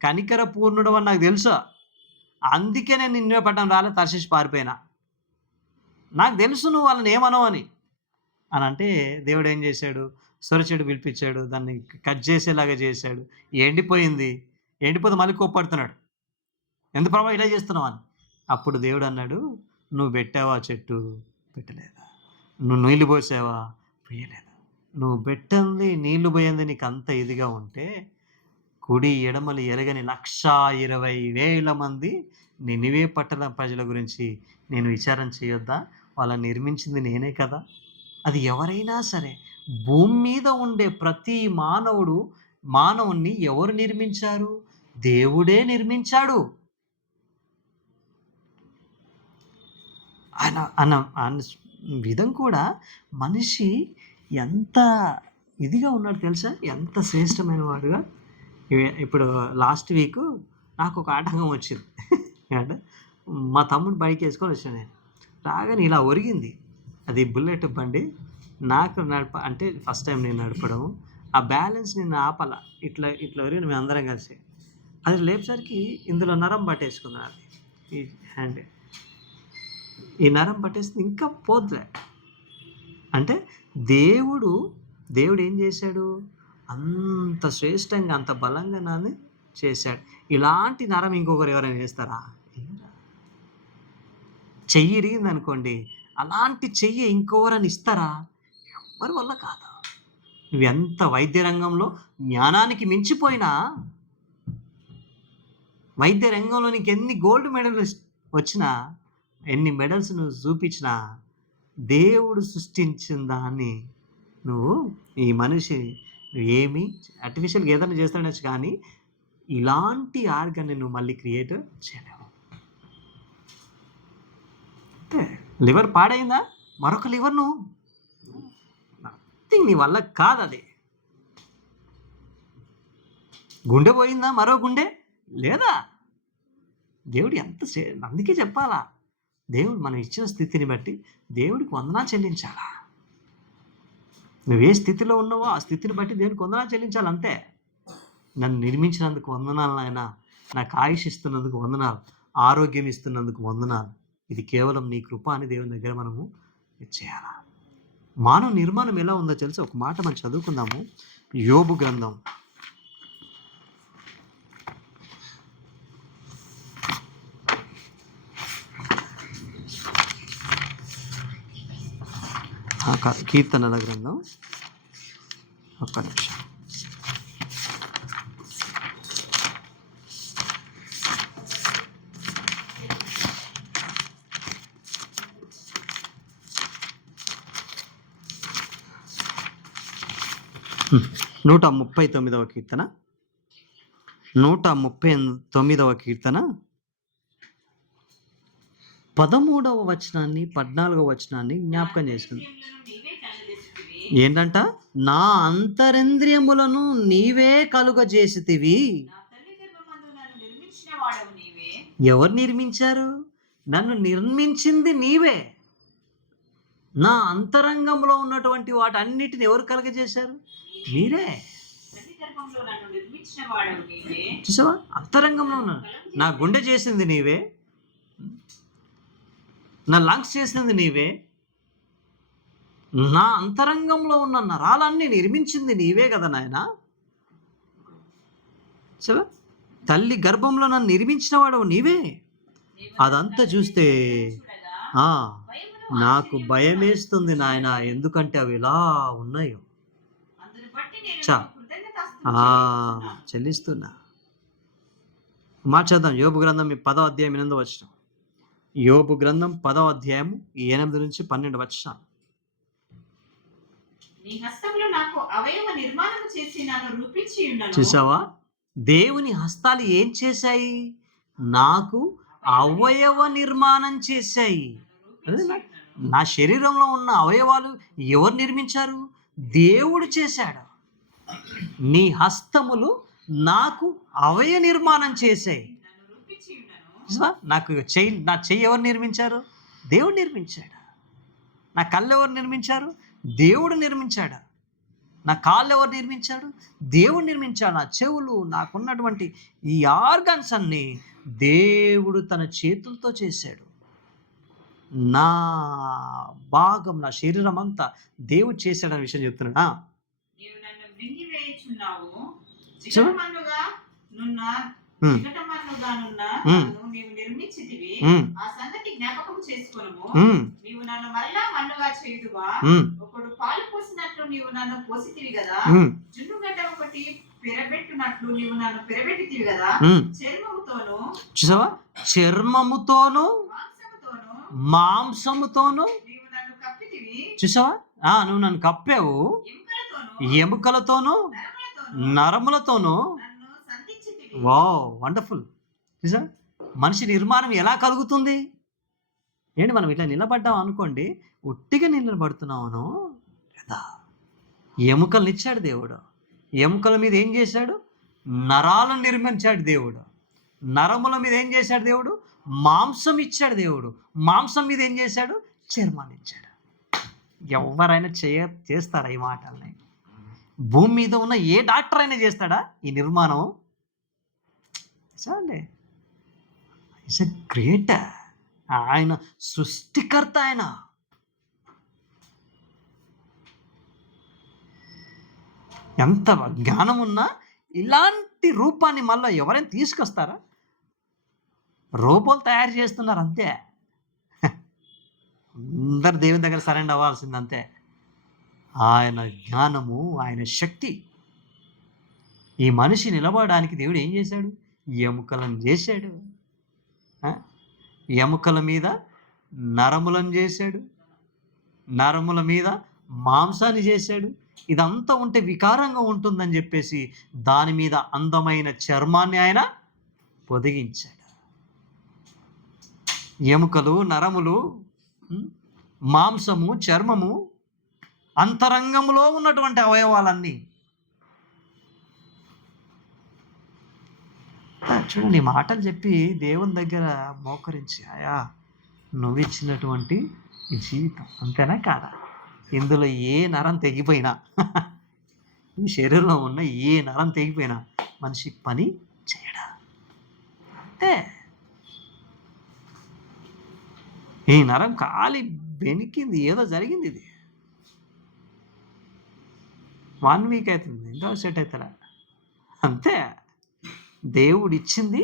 కనికర పూర్ణుడు అని నాకు తెలుసు. అందుకే నేను నిన్నే పట్టణం రాలే, తర్షీషు పారిపోయినా. నాకు తెలుసు నువ్వు వాళ్ళని ఏమనవు అని అంటే దేవుడు ఏం చేశాడు? సొరచెడు పిలిపించాడు, దాన్ని కట్ చేసేలాగా చేశాడు. ఎండిపోతే మళ్ళీ కోప్పడుతున్నాడు, ఎందుకు ప్రభావ ఇలా చేస్తున్నావు అని. అప్పుడు దేవుడు అన్నాడు, నువ్వు పెట్టావా చెట్టు? పెట్టలేదా. నువ్వు నీళ్ళు పోసావా? పోయలేదా. నువ్వు పెట్టంది, నీళ్లు పోయింది నీకు అంత ఇదిగా ఉంటే, కుడి ఎడమలు ఎరగని 120,000 మంది నినివే పట్టణ ప్రజల గురించి నేను విచారం చేయొద్దా? వాళ్ళని నిర్మించింది నేనే కదా. అది ఎవరైనా సరే, భూమి మీద ఉండే ప్రతి మానవుణ్ణి ఎవరు నిర్మించారు? దేవుడే నిర్మించాడు. ఆయన విధం కూడా మనిషి ఎంత ఇదిగా ఉన్నాడు తెలుసా? ఎంత శ్రేష్టమైన వాడుగా. ఇప్పుడు లాస్ట్ వీక్ నాకు ఒక ఆటంకం వచ్చింది. అంటే మా తమ్ముడు బైక్ వేసుకొని వచ్చాను. నేను రాగానే ఇలా ఒరిగింది. అది బుల్లెట్ బండి. నాకు అంటే ఫస్ట్ టైం నేను నడపడం. ఆ బ్యాలెన్స్ నేను ఆపాల. ఇట్లా ఒరిగి మేము అందరం కలిసి అది లేపేసరికి ఇందులో నరం పట్టేసుకున్నాను. ఈ హ్యాండ్, ఈ నరం పట్టేసి ఇంకా పోతులే. అంటే దేవుడు ఏం చేశాడు? అంత శ్రేష్టంగా, అంత బలంగా నాది చేశాడు. ఇలాంటి నరం ఇంకొకరు ఎవరైనా చేస్తారా? చెయ్యి ఇరిగింది అనుకోండి, అలాంటి చెయ్యి ఇంకొకరని ఇస్తారా? ఎవరి వల్ల కాదు. నువ్వు ఎంత వైద్య రంగంలో జ్ఞానానికి మించిపోయినా, వైద్య రంగంలో నీకు ఎన్ని గోల్డ్ మెడల్స్ వచ్చినా, ఎన్ని మెడల్స్ నువ్వు చూపించినా, దేవుడు సృష్టించిన దాన్ని నువ్వు ఈ మనిషి ఏమి ఆర్టిఫిషియల్గా ఏదైనా చేస్తాడచ్చు, కానీ ఇలాంటి ఆర్గాన్ని నువ్వు మళ్ళీ క్రియేట్ చేయలేవు. అంతే. లివర్ పాడైందా? మరొక లివర్‌ను నథింగ్, నీ వల్ల కాదది. గుండె పోయిందా? మరో గుండె లేదా? దేవుడు అందుకే చెప్పాలా, దేవుడు మనం ఇచ్చిన స్థితిని బట్టి దేవుడికి వందనాలు చెల్లించాలా. నువ్వు ఏ స్థితిలో ఉన్నావో ఆ స్థితిని బట్టి దేవునికి వందనాలు చెల్లించాలి అంతే. నన్ను నిర్మించినందుకు వందనాలు నాయన, నాకు ఆయుష్ ఇస్తున్నందుకు వందనాలు, ఆరోగ్యం ఇస్తున్నందుకు వందనాలు, ఇది కేవలం నీ కృప అని దేవుని దగ్గర మనము చేయాలా. మానవ నిర్మాణం ఎలా ఉందో తెలిసి ఒక మాట మనం చదువుకుందాము. యోబు గ్రంథం కీర్తనల గ్రంథం, ఒక్క నిమిషం. నూట 39వ కీర్తన, 139వ కీర్తన 13వ వచనాన్ని 14వ వచనాన్ని జ్ఞాపకం చేసుకుంది. ఏంటంట? నా అంతరింద్రియములను నీవే కలుగజేసితివి. ఎవరు నిర్మించారు? నన్ను నిర్మించింది నీవే. నా అంతరంగంలో ఉన్నటువంటి వాటన్నిటిని ఎవరు కలుగజేశారు? మీరే. చూసావా? అంతరంగంలో ఉన్నాను. నా గుండె చేసింది నీవే, నా లంగ్స్ చేసింది నీవే, నా అంతరంగంలో ఉన్న నరాలన్నీ నిర్మించింది నీవే కదా నాయన. చూసావా? తల్లి గర్భంలో నన్ను నిర్మించిన వాడు నీవే. అదంతా చూస్తే నాకు భయమేస్తుంది నాయన, ఎందుకంటే అవి ఎలా ఉన్నాయో చెల్లిస్తున్నా. మార్చేద్దాం. యోబు గ్రంథం 10వ అధ్యాయం 8వ వచనం. యోబు గ్రంథం 10వ అధ్యాయం 8 నుంచి 12 వచనాలు. చూసావా? దేవుని హస్తాలు ఏం చేశాయి? నాకు అవయవ నిర్మాణం చేశాయి. నా శరీరంలో ఉన్న అవయవాలు ఎవరు నిర్మించారు? దేవుడు చేశాడు. నీ హస్తములు నాకు అవయవ నిర్మాణం చేశాయి. నాకు నా చెయ్యి ఎవరు నిర్మించారు? దేవుడు నిర్మించాడు. నా కళ్ళు ఎవరు నిర్మించారు? దేవుడు నిర్మించాడు. నా కాళ్ళు ఎవరు నిర్మించాడు? దేవుడు నిర్మించాడు. నా చెవులు, నాకున్నటువంటి ఈ ఆర్గన్స్ అన్నీ దేవుడు తన చేతులతో చేశాడు. నా భాగం, నా శరీరం అంతా దేవుడు చేశాడనే విషయం చెప్తున్నాడా? చూసావా? చర్మముతోను మాంసముతోను. చూసావా? నువ్వు నన్ను కప్పావు. ఎముకలతోను నరములతోను. Wow, wonderful. చూసా? మనిషి నిర్మాణం ఎలా కలుగుతుంది? ఏంటి, మనం ఇట్లా నిలబడ్డాం అనుకోండి, ఒట్టిగా నిలబడుతున్నామను లేదా? ఎముకలను ఇచ్చాడు దేవుడు. ఎముకల మీద ఏం చేశాడు? నరాలను నిర్మించాడు దేవుడు. నరముల మీద ఏం చేశాడు దేవుడు? మాంసం ఇచ్చాడు దేవుడు. మాంసం మీద ఏం చేశాడు? చర్మాన్ని ఇచ్చాడు. ఎవరైనా చేస్తారా ఈ మాటల్ని? భూమి మీద ఉన్న ఏ డాక్టర్ అయినా చేస్తాడా ఈ నిర్మాణం? చాలే. It's a great. ఆయన సృష్టికర్త. ఆయన ఎంత జ్ఞానం ఉన్నా ఇలాంటి రూపాన్ని మళ్ళీ ఎవరైనా తీసుకొస్తారా? రూపాలు తయారు చేస్తున్నారు అంతే. అందరు దేవుని దగ్గర సరెండర్ అవ్వాల్సింది అంతే. ఆయన జ్ఞానము, ఆయన శక్తి. ఈ మనిషి నిలబడడానికి దేవుడు ఏం చేశాడు? ఎముకలను చేశాడు. ఎముకల మీద నరములను చేశాడు. నరముల మీద మాంసాన్ని చేశాడు. ఇదంతా ఉంటే వికారంగా ఉంటుందని చెప్పేసి దాని మీద అందమైన చర్మాన్ని ఆయన పొదిగించాడు. ఎముకలు, నరములు మాంసము, చర్మము, అంతరంగంలో ఉన్నటువంటి అవయవాలన్నీ. చూడండి, మాటలు చెప్పి దేవుని దగ్గర మోకరించి, అయా నువ్వు ఇచ్చినటువంటి ఈ జీవితం అంతేనా కాదా? ఇందులో ఏ నరం తెగిపోయినా ఈ శరీరంలో ఉన్న ఏ నరం తెగిపోయినా మనిషి పని చేయడా? అంతే. ఈ నరం కాలి బెనికింది, ఏదో జరిగింది, ఇది 1 వీక్ అవుతుంది, ఇంకా సెట్ అవుతారా? అంతే. దేవుడిచ్చింది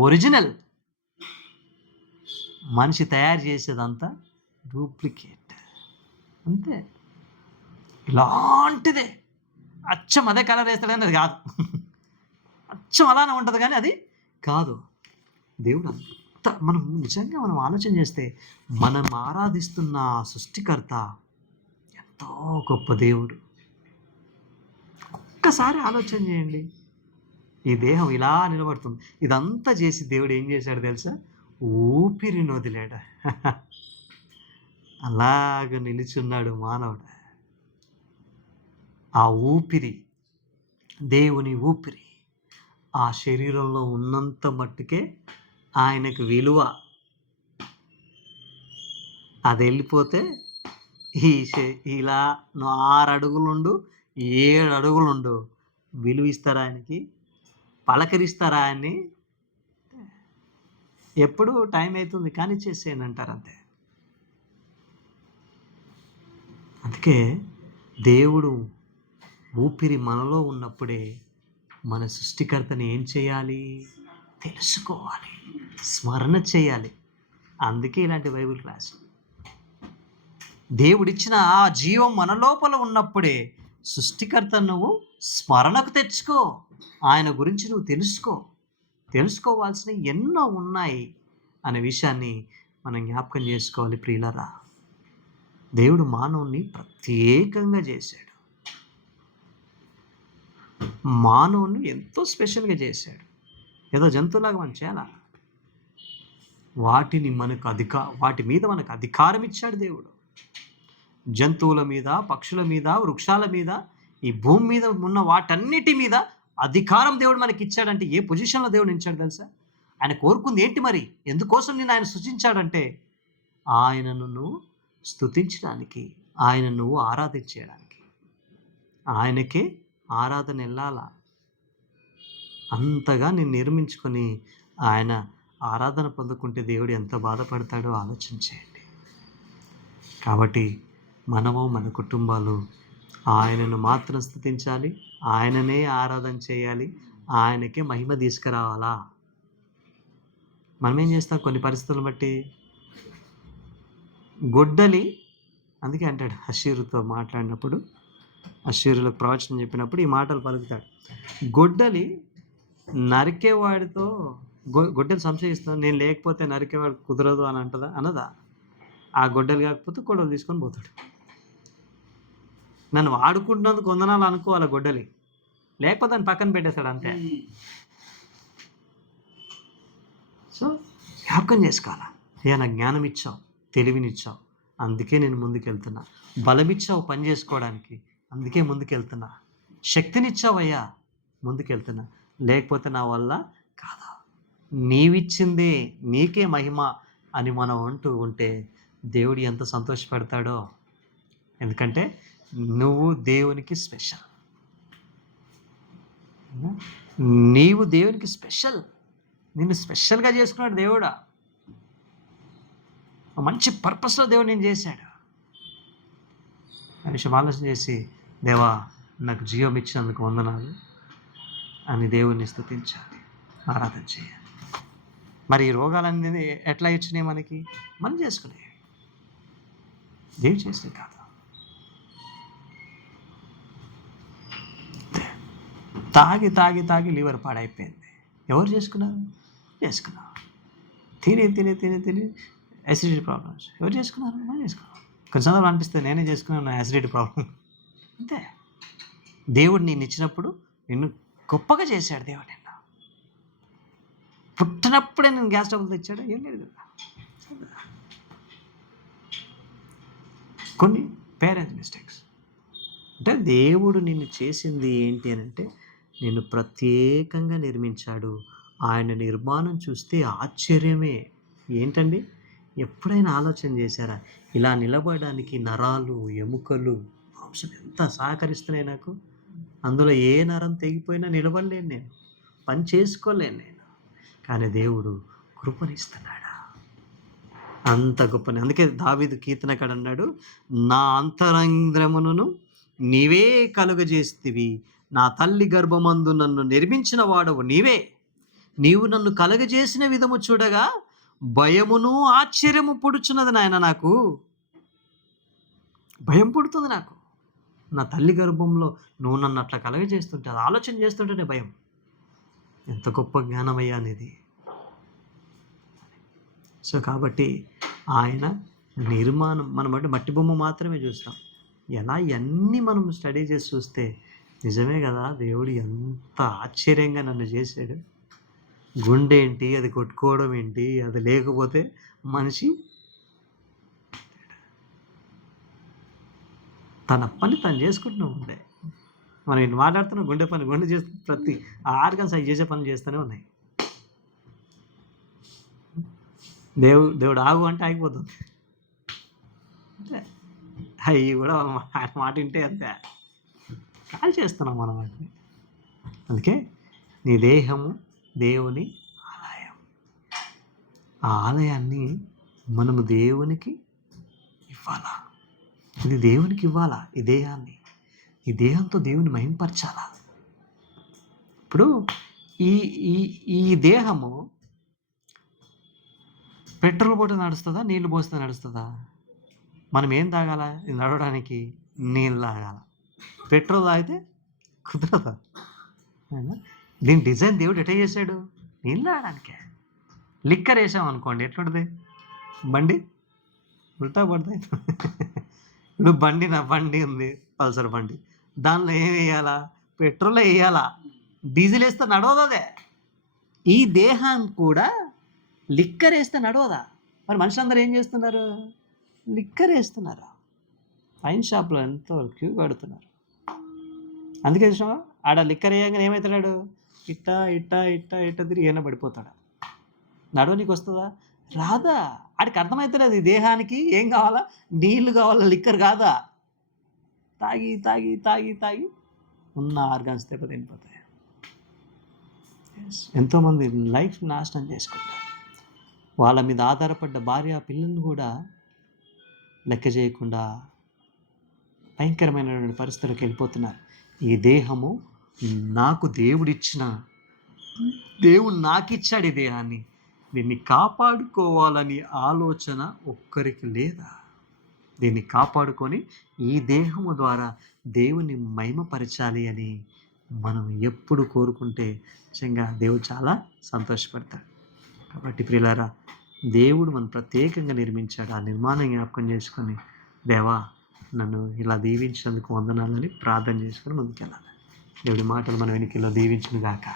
ఒరిజినల్, మనిషి తయారు చేసేదంతా డూప్లికేట్. అంతే. ఇలాంటిదే అచ్చం అదే కలర్ వేస్తాడని అది కాదు, అచ్చం అలానే ఉంటుంది కానీ అది కాదు. దేవుడు అంత మనం నిజంగా మనం ఆలోచన చేస్తే మనం ఆరాధిస్తున్న సృష్టికర్త ఎంతో గొప్ప దేవుడు. ఒక్కసారి ఆలోచన చేయండి, ఈ దేహం ఇలా నిలబడుతుంది, ఇదంతా చేసి దేవుడు ఏం చేశాడు తెలుసా? ఊపిరిని వదిలాడు. అలాగ నిలిచున్నాడు మానవుడు. ఆ ఊపిరి, దేవుని ఊపిరి ఆ శరీరంలో ఉన్నంత మట్టుకే ఆయనకు విలువ. అది వెళ్ళిపోతే ఇలా 6 అడుగులుండు 7 అడుగులుండు విలువ ఇస్తారా ఆయనకి? పలకరిస్తారా ఆయన్ని? ఎప్పుడు టైం అవుతుంది కానీ చేసేయని అంటారు, అంతే. అందుకే దేవుడు ఊపిరి మనలో ఉన్నప్పుడే మన సృష్టికర్తని ఏం చేయాలి? తెలుసుకోవాలి, స్మరణ చేయాలి. అందుకే ఇలాంటి బైబిల్ క్లాస్. దేవుడిచ్చిన ఆ జీవం మన లోపల ఉన్నప్పుడే సృష్టికర్త నువ్వు స్మరణకు తెచ్చుకో, ఆయన గురించి నువ్వు తెలుసుకోవాల్సినవి ఎన్నో ఉన్నాయి అనే విషయాన్ని మనం జ్ఞాపకం చేసుకోవాలి. ప్రియులరా, దేవుడు మానవుని ప్రత్యేకంగా చేశాడు, మానవుని ఎంతో స్పెషల్గా చేశాడు. ఏదో జంతువులాగా మనం చేయాలా? వాటి మీద మనకు అధికారం ఇచ్చాడు దేవుడు. జంతువుల మీద, పక్షుల మీద, వృక్షాల మీద, ఈ భూమి మీద ఉన్న వాటన్నిటి మీద అధికారం దేవుడు మనకి ఇచ్చాడంటే ఏ పొజిషన్లో దేవుడు ఇచ్చాడు తెలుసా? ఆయన కోరుకుంది ఏంటి మరి? ఎందుకోసం నేను ఆయన సృష్టించాడంటే ఆయనను నువ్వు స్తుతించడానికి, ఆయన నువ్వు ఆరాధించడానికి. ఆయనకే ఆరాధన వెళ్ళాలా? అంతగా నేను నిర్మించుకొని ఆయన ఆరాధన పొందుకుంటే దేవుడు ఎంత బాధపడతాడో ఆలోచన చేయండి. కాబట్టి మనము మన కుటుంబాలు ఆయనను మాత్రం స్తుతించాలి, ఆయననే ఆరాధన చేయాలి, ఆయనకే మహిమ తీసుకురావాలా. మనం ఏం చేస్తాం కొన్ని పరిస్థితులను బట్టి? గొడ్డలి, అందుకే అంటాడు అషూరుతో మాట్లాడినప్పుడు, అషూరులకు ప్రవచనం చెప్పినప్పుడు ఈ మాటలు పలుకుతాడు. గొడ్డలి నరికేవాడితో గొడ్డలి సంశయిస్తాను, నేను లేకపోతే నరికేవాడు కుదరదు అని అనదా? ఆ గొడ్డలి కాకపోతే కొడవలు తీసుకొని పోతాడు. నన్ను వాడుకుంటున్నందుకు వందనాలు అనుకోవాలి గొడ్డలి, లేకపోతే దాన్ని పక్కన పెట్టేస్తాడు, అంతే. సో జ్ఞాపకం చేసుకోవాలా, నాకు జ్ఞానం ఇచ్చావు, తెలివినిచ్చావు, అందుకే నేను ముందుకెళ్తున్నా. బలమిచ్చావు పని చేసుకోవడానికి, అందుకే ముందుకెళ్తున్నా. శక్తినిచ్చావయ్యా, ముందుకెళ్తున్నా. లేకపోతే నా వల్ల కాదా, నీవిచ్చిందే నీకే మహిమ అని మనం అంటూ ఉంటే దేవుడు ఎంత సంతోషపడతాడో. ఎందుకంటే నువ్వు దేవునికి స్పెషల్, నీవు దేవునికి స్పెషల్. నిన్ను స్పెషల్గా చేసుకున్నాడు దేవుడా. మంచి పర్పస్లో దేవుడు నేను చేశాడు. ఆ విషయం ఆలోచన చేసి, దేవా నాకు జీవం ఇచ్చినందుకు వందనాలు అని దేవుణ్ణి స్తుతించాలి, ఆరాధన చేయాలి. మరి ఈ రోగాలన్నీ ఎట్లా ఇచ్చినాయి మనకి? మనం చేసుకునే, దేవుడు చేస్తే కాదు. తాగి తాగి తాగి లివర్ పాడైపోయింది. ఎవరు చేసుకున్నారు? తిని యాసిడిటీ ప్రాబ్లమ్స్ ఎవరు చేసుకున్నారు? మనం చేసుకున్నాం. కొన్ని సందర్భాలు అనిపిస్తే నేనే చేసుకున్నాను నా యాసిడిటీ ప్రాబ్లం. అంతే. దేవుడు నేను ఇచ్చినప్పుడు నిన్ను గొప్పగా చేశాడు. దేవుడు నిన్న పుట్టినప్పుడే నేను గ్యాస్ ట్రబుల్ తెచ్చాడు, ఏం లేదు కదా. కొన్ని పేరెంట్స్ మిస్టేక్స్. అంటే దేవుడు నిన్ను చేసింది ఏంటి అనంటే, నిన్ను ప్రత్యేకంగా నిర్మించాడు. ఆయన నిర్మాణం చూస్తే ఆశ్చర్యమే. ఏంటండి? ఎప్పుడైనా ఆలోచన చేశారా? ఇలా నిలబడడానికి నరాలు, ఎముకలు, మాంసం ఎంత సహకరిస్తున్నాయి నాకు. అందులో ఏ నరం తెగిపోయినా నిలబడలేను నేను. పని చేసుకోలేను నేను. కానీ దేవుడు కృపనిస్తున్నాడా? అంత గొప్పని. అందుకే దావీదు కీర్తనకాడు అన్నాడు, నా అంతరంద్రమును నీవే కలుగజేస్తివి, నా తల్లి గర్భమందు నన్ను నిర్మించిన వాడవు నీవే. నీవు నన్ను కలగజేసిన విధము చూడగా భయమును ఆశ్చర్యము పుడుచున్నది నాయన. నాకు భయం పుడుతుంది. నాకు నా తల్లి గర్భంలో నువ్వు నన్ను అట్లా కలగజేస్తుంటే, అది ఆలోచన చేస్తుంటేనే భయం. ఎంత గొప్ప జ్ఞానమయ్యా అనేది. సో కాబట్టి ఆయన నిర్మాణం, మనం అంటే మట్టి బొమ్మ మాత్రమే చూస్తాం. ఎలా ఇవన్నీ మనం స్టడీ చేసి చూస్తే నిజమే కదా, దేవుడు ఎంత ఆశ్చర్యంగా నన్ను చేశాడు. గుండె ఏంటి, అది కొట్టుకోవడం ఏంటి, అది లేకపోతే మనిషి తన పని తను చేసుకుంటూ ఉండే. మనం ఇన్ని మాట్లాడుతున్నాం, గుండె పని గుండె చేస్తూ ప్రతి ఆర్గన్స్ అవి చేసే పనులు చేస్తూనే ఉన్నాయి. దేవుడు ఆగు అంటే ఆగిపోతుంది. అంటే అవి కూడా ఆయన మాట వింటే అంతే కాల్ చేస్తున్నాం మనం వాటిని. అందుకే నీ దేహము దేవుని ఆలయం. ఆ ఆలయాన్ని మనము దేవునికి ఇవ్వాలా. ఇది దేవునికి ఇవ్వాలా. ఈ దేహాన్ని, ఈ దేహంతో దేవుని మహింపరచాలా. ఇప్పుడు ఈ ఈ ఈ దేహము పెట్రోల్ పోతే నడుస్తుందా, నీళ్ళు పోస్తే నడుస్తుందా? మనం ఏం తాగాల ఇది నడవడానికి? నీళ్ళు తాగాల. పెట్రోల్ తాగితే కుదరదా? దీని డిజైన్ దేవుడు ఎట్లా చేశాడు? నీళ్ళు తాగడానికే. లిక్కర్ వేసాం అనుకోండి ఎట్లుంటుంది బండి? ఉల్టా పడతాయి. ఇప్పుడు నా బండి ఉంది, పల్సర్ బండి. దానిలో ఏం వేయాలా? పెట్రోల్ వేయాలా. డీజిల్ వేస్తే నడవదు అదే. ఈ దేహం కూడా లిక్కర్ వేస్తే నడవదా? మరి మనుషులందరూ ఏం చేస్తున్నారు? లిక్కర్ వేస్తున్నారు. వైన్ షాప్లో ఎంతో క్యూ కడుతున్నారు. అందుకే చూసినావా, ఆడ లిక్కర్ వేయగానే ఏమవుతాడు? ఇట్టా ఇట్టా ఇట్టా ఇట్టా తిరిగి ఏమైనా పడిపోతాడు. నడవనికి వస్తుందా? రాదా. ఆడికి అర్థమవుతలేదు ఈ దేహానికి ఏం కావాలా? నీళ్లు కావాలా, లిక్కర్ కాదా. తాగి తాగి తాగి తాగి ఉన్న ఆర్గాన్స్ దెబ్బతినిపోతాయి. ఎంతోమంది లైఫ్ నాశనం చేసుకుంటారు. వాళ్ళ మీద ఆధారపడ్డ భార్య పిల్లల్ని కూడా లెక్క చేయకుండా భయంకరమైనటువంటి పరిస్థితులకు వెళ్ళిపోతున్నారు. ఈ దేహము నాకు దేవుడిచ్చిన, దేవుడు నాకు ఇచ్చాడు ఈ దేహాన్ని. దీన్ని కాపాడుకోవాలని ఆలోచన ఒక్కరికి లేదా? దీన్ని కాపాడుకొని ఈ దేహము ద్వారా దేవుని మహిమపరచాలి అని మనం ఎప్పుడు కోరుకుంటే నిజంగా దేవుడు చాలా సంతోషపడతాడు. కాబట్టి ప్రియులారా, దేవుడు మనం ప్రత్యేకంగా నిర్మించాడు. ఆ నిర్మాణం జ్ఞాపకం చేసుకొని, దేవా నన్ను ఇలా దీవించినందుకు వందనాలని ప్రార్థన చేసుకొని ముందుకెళ్ళాలి. దేవుడి మాటలు మన వెనుకలో దీవించును గాక.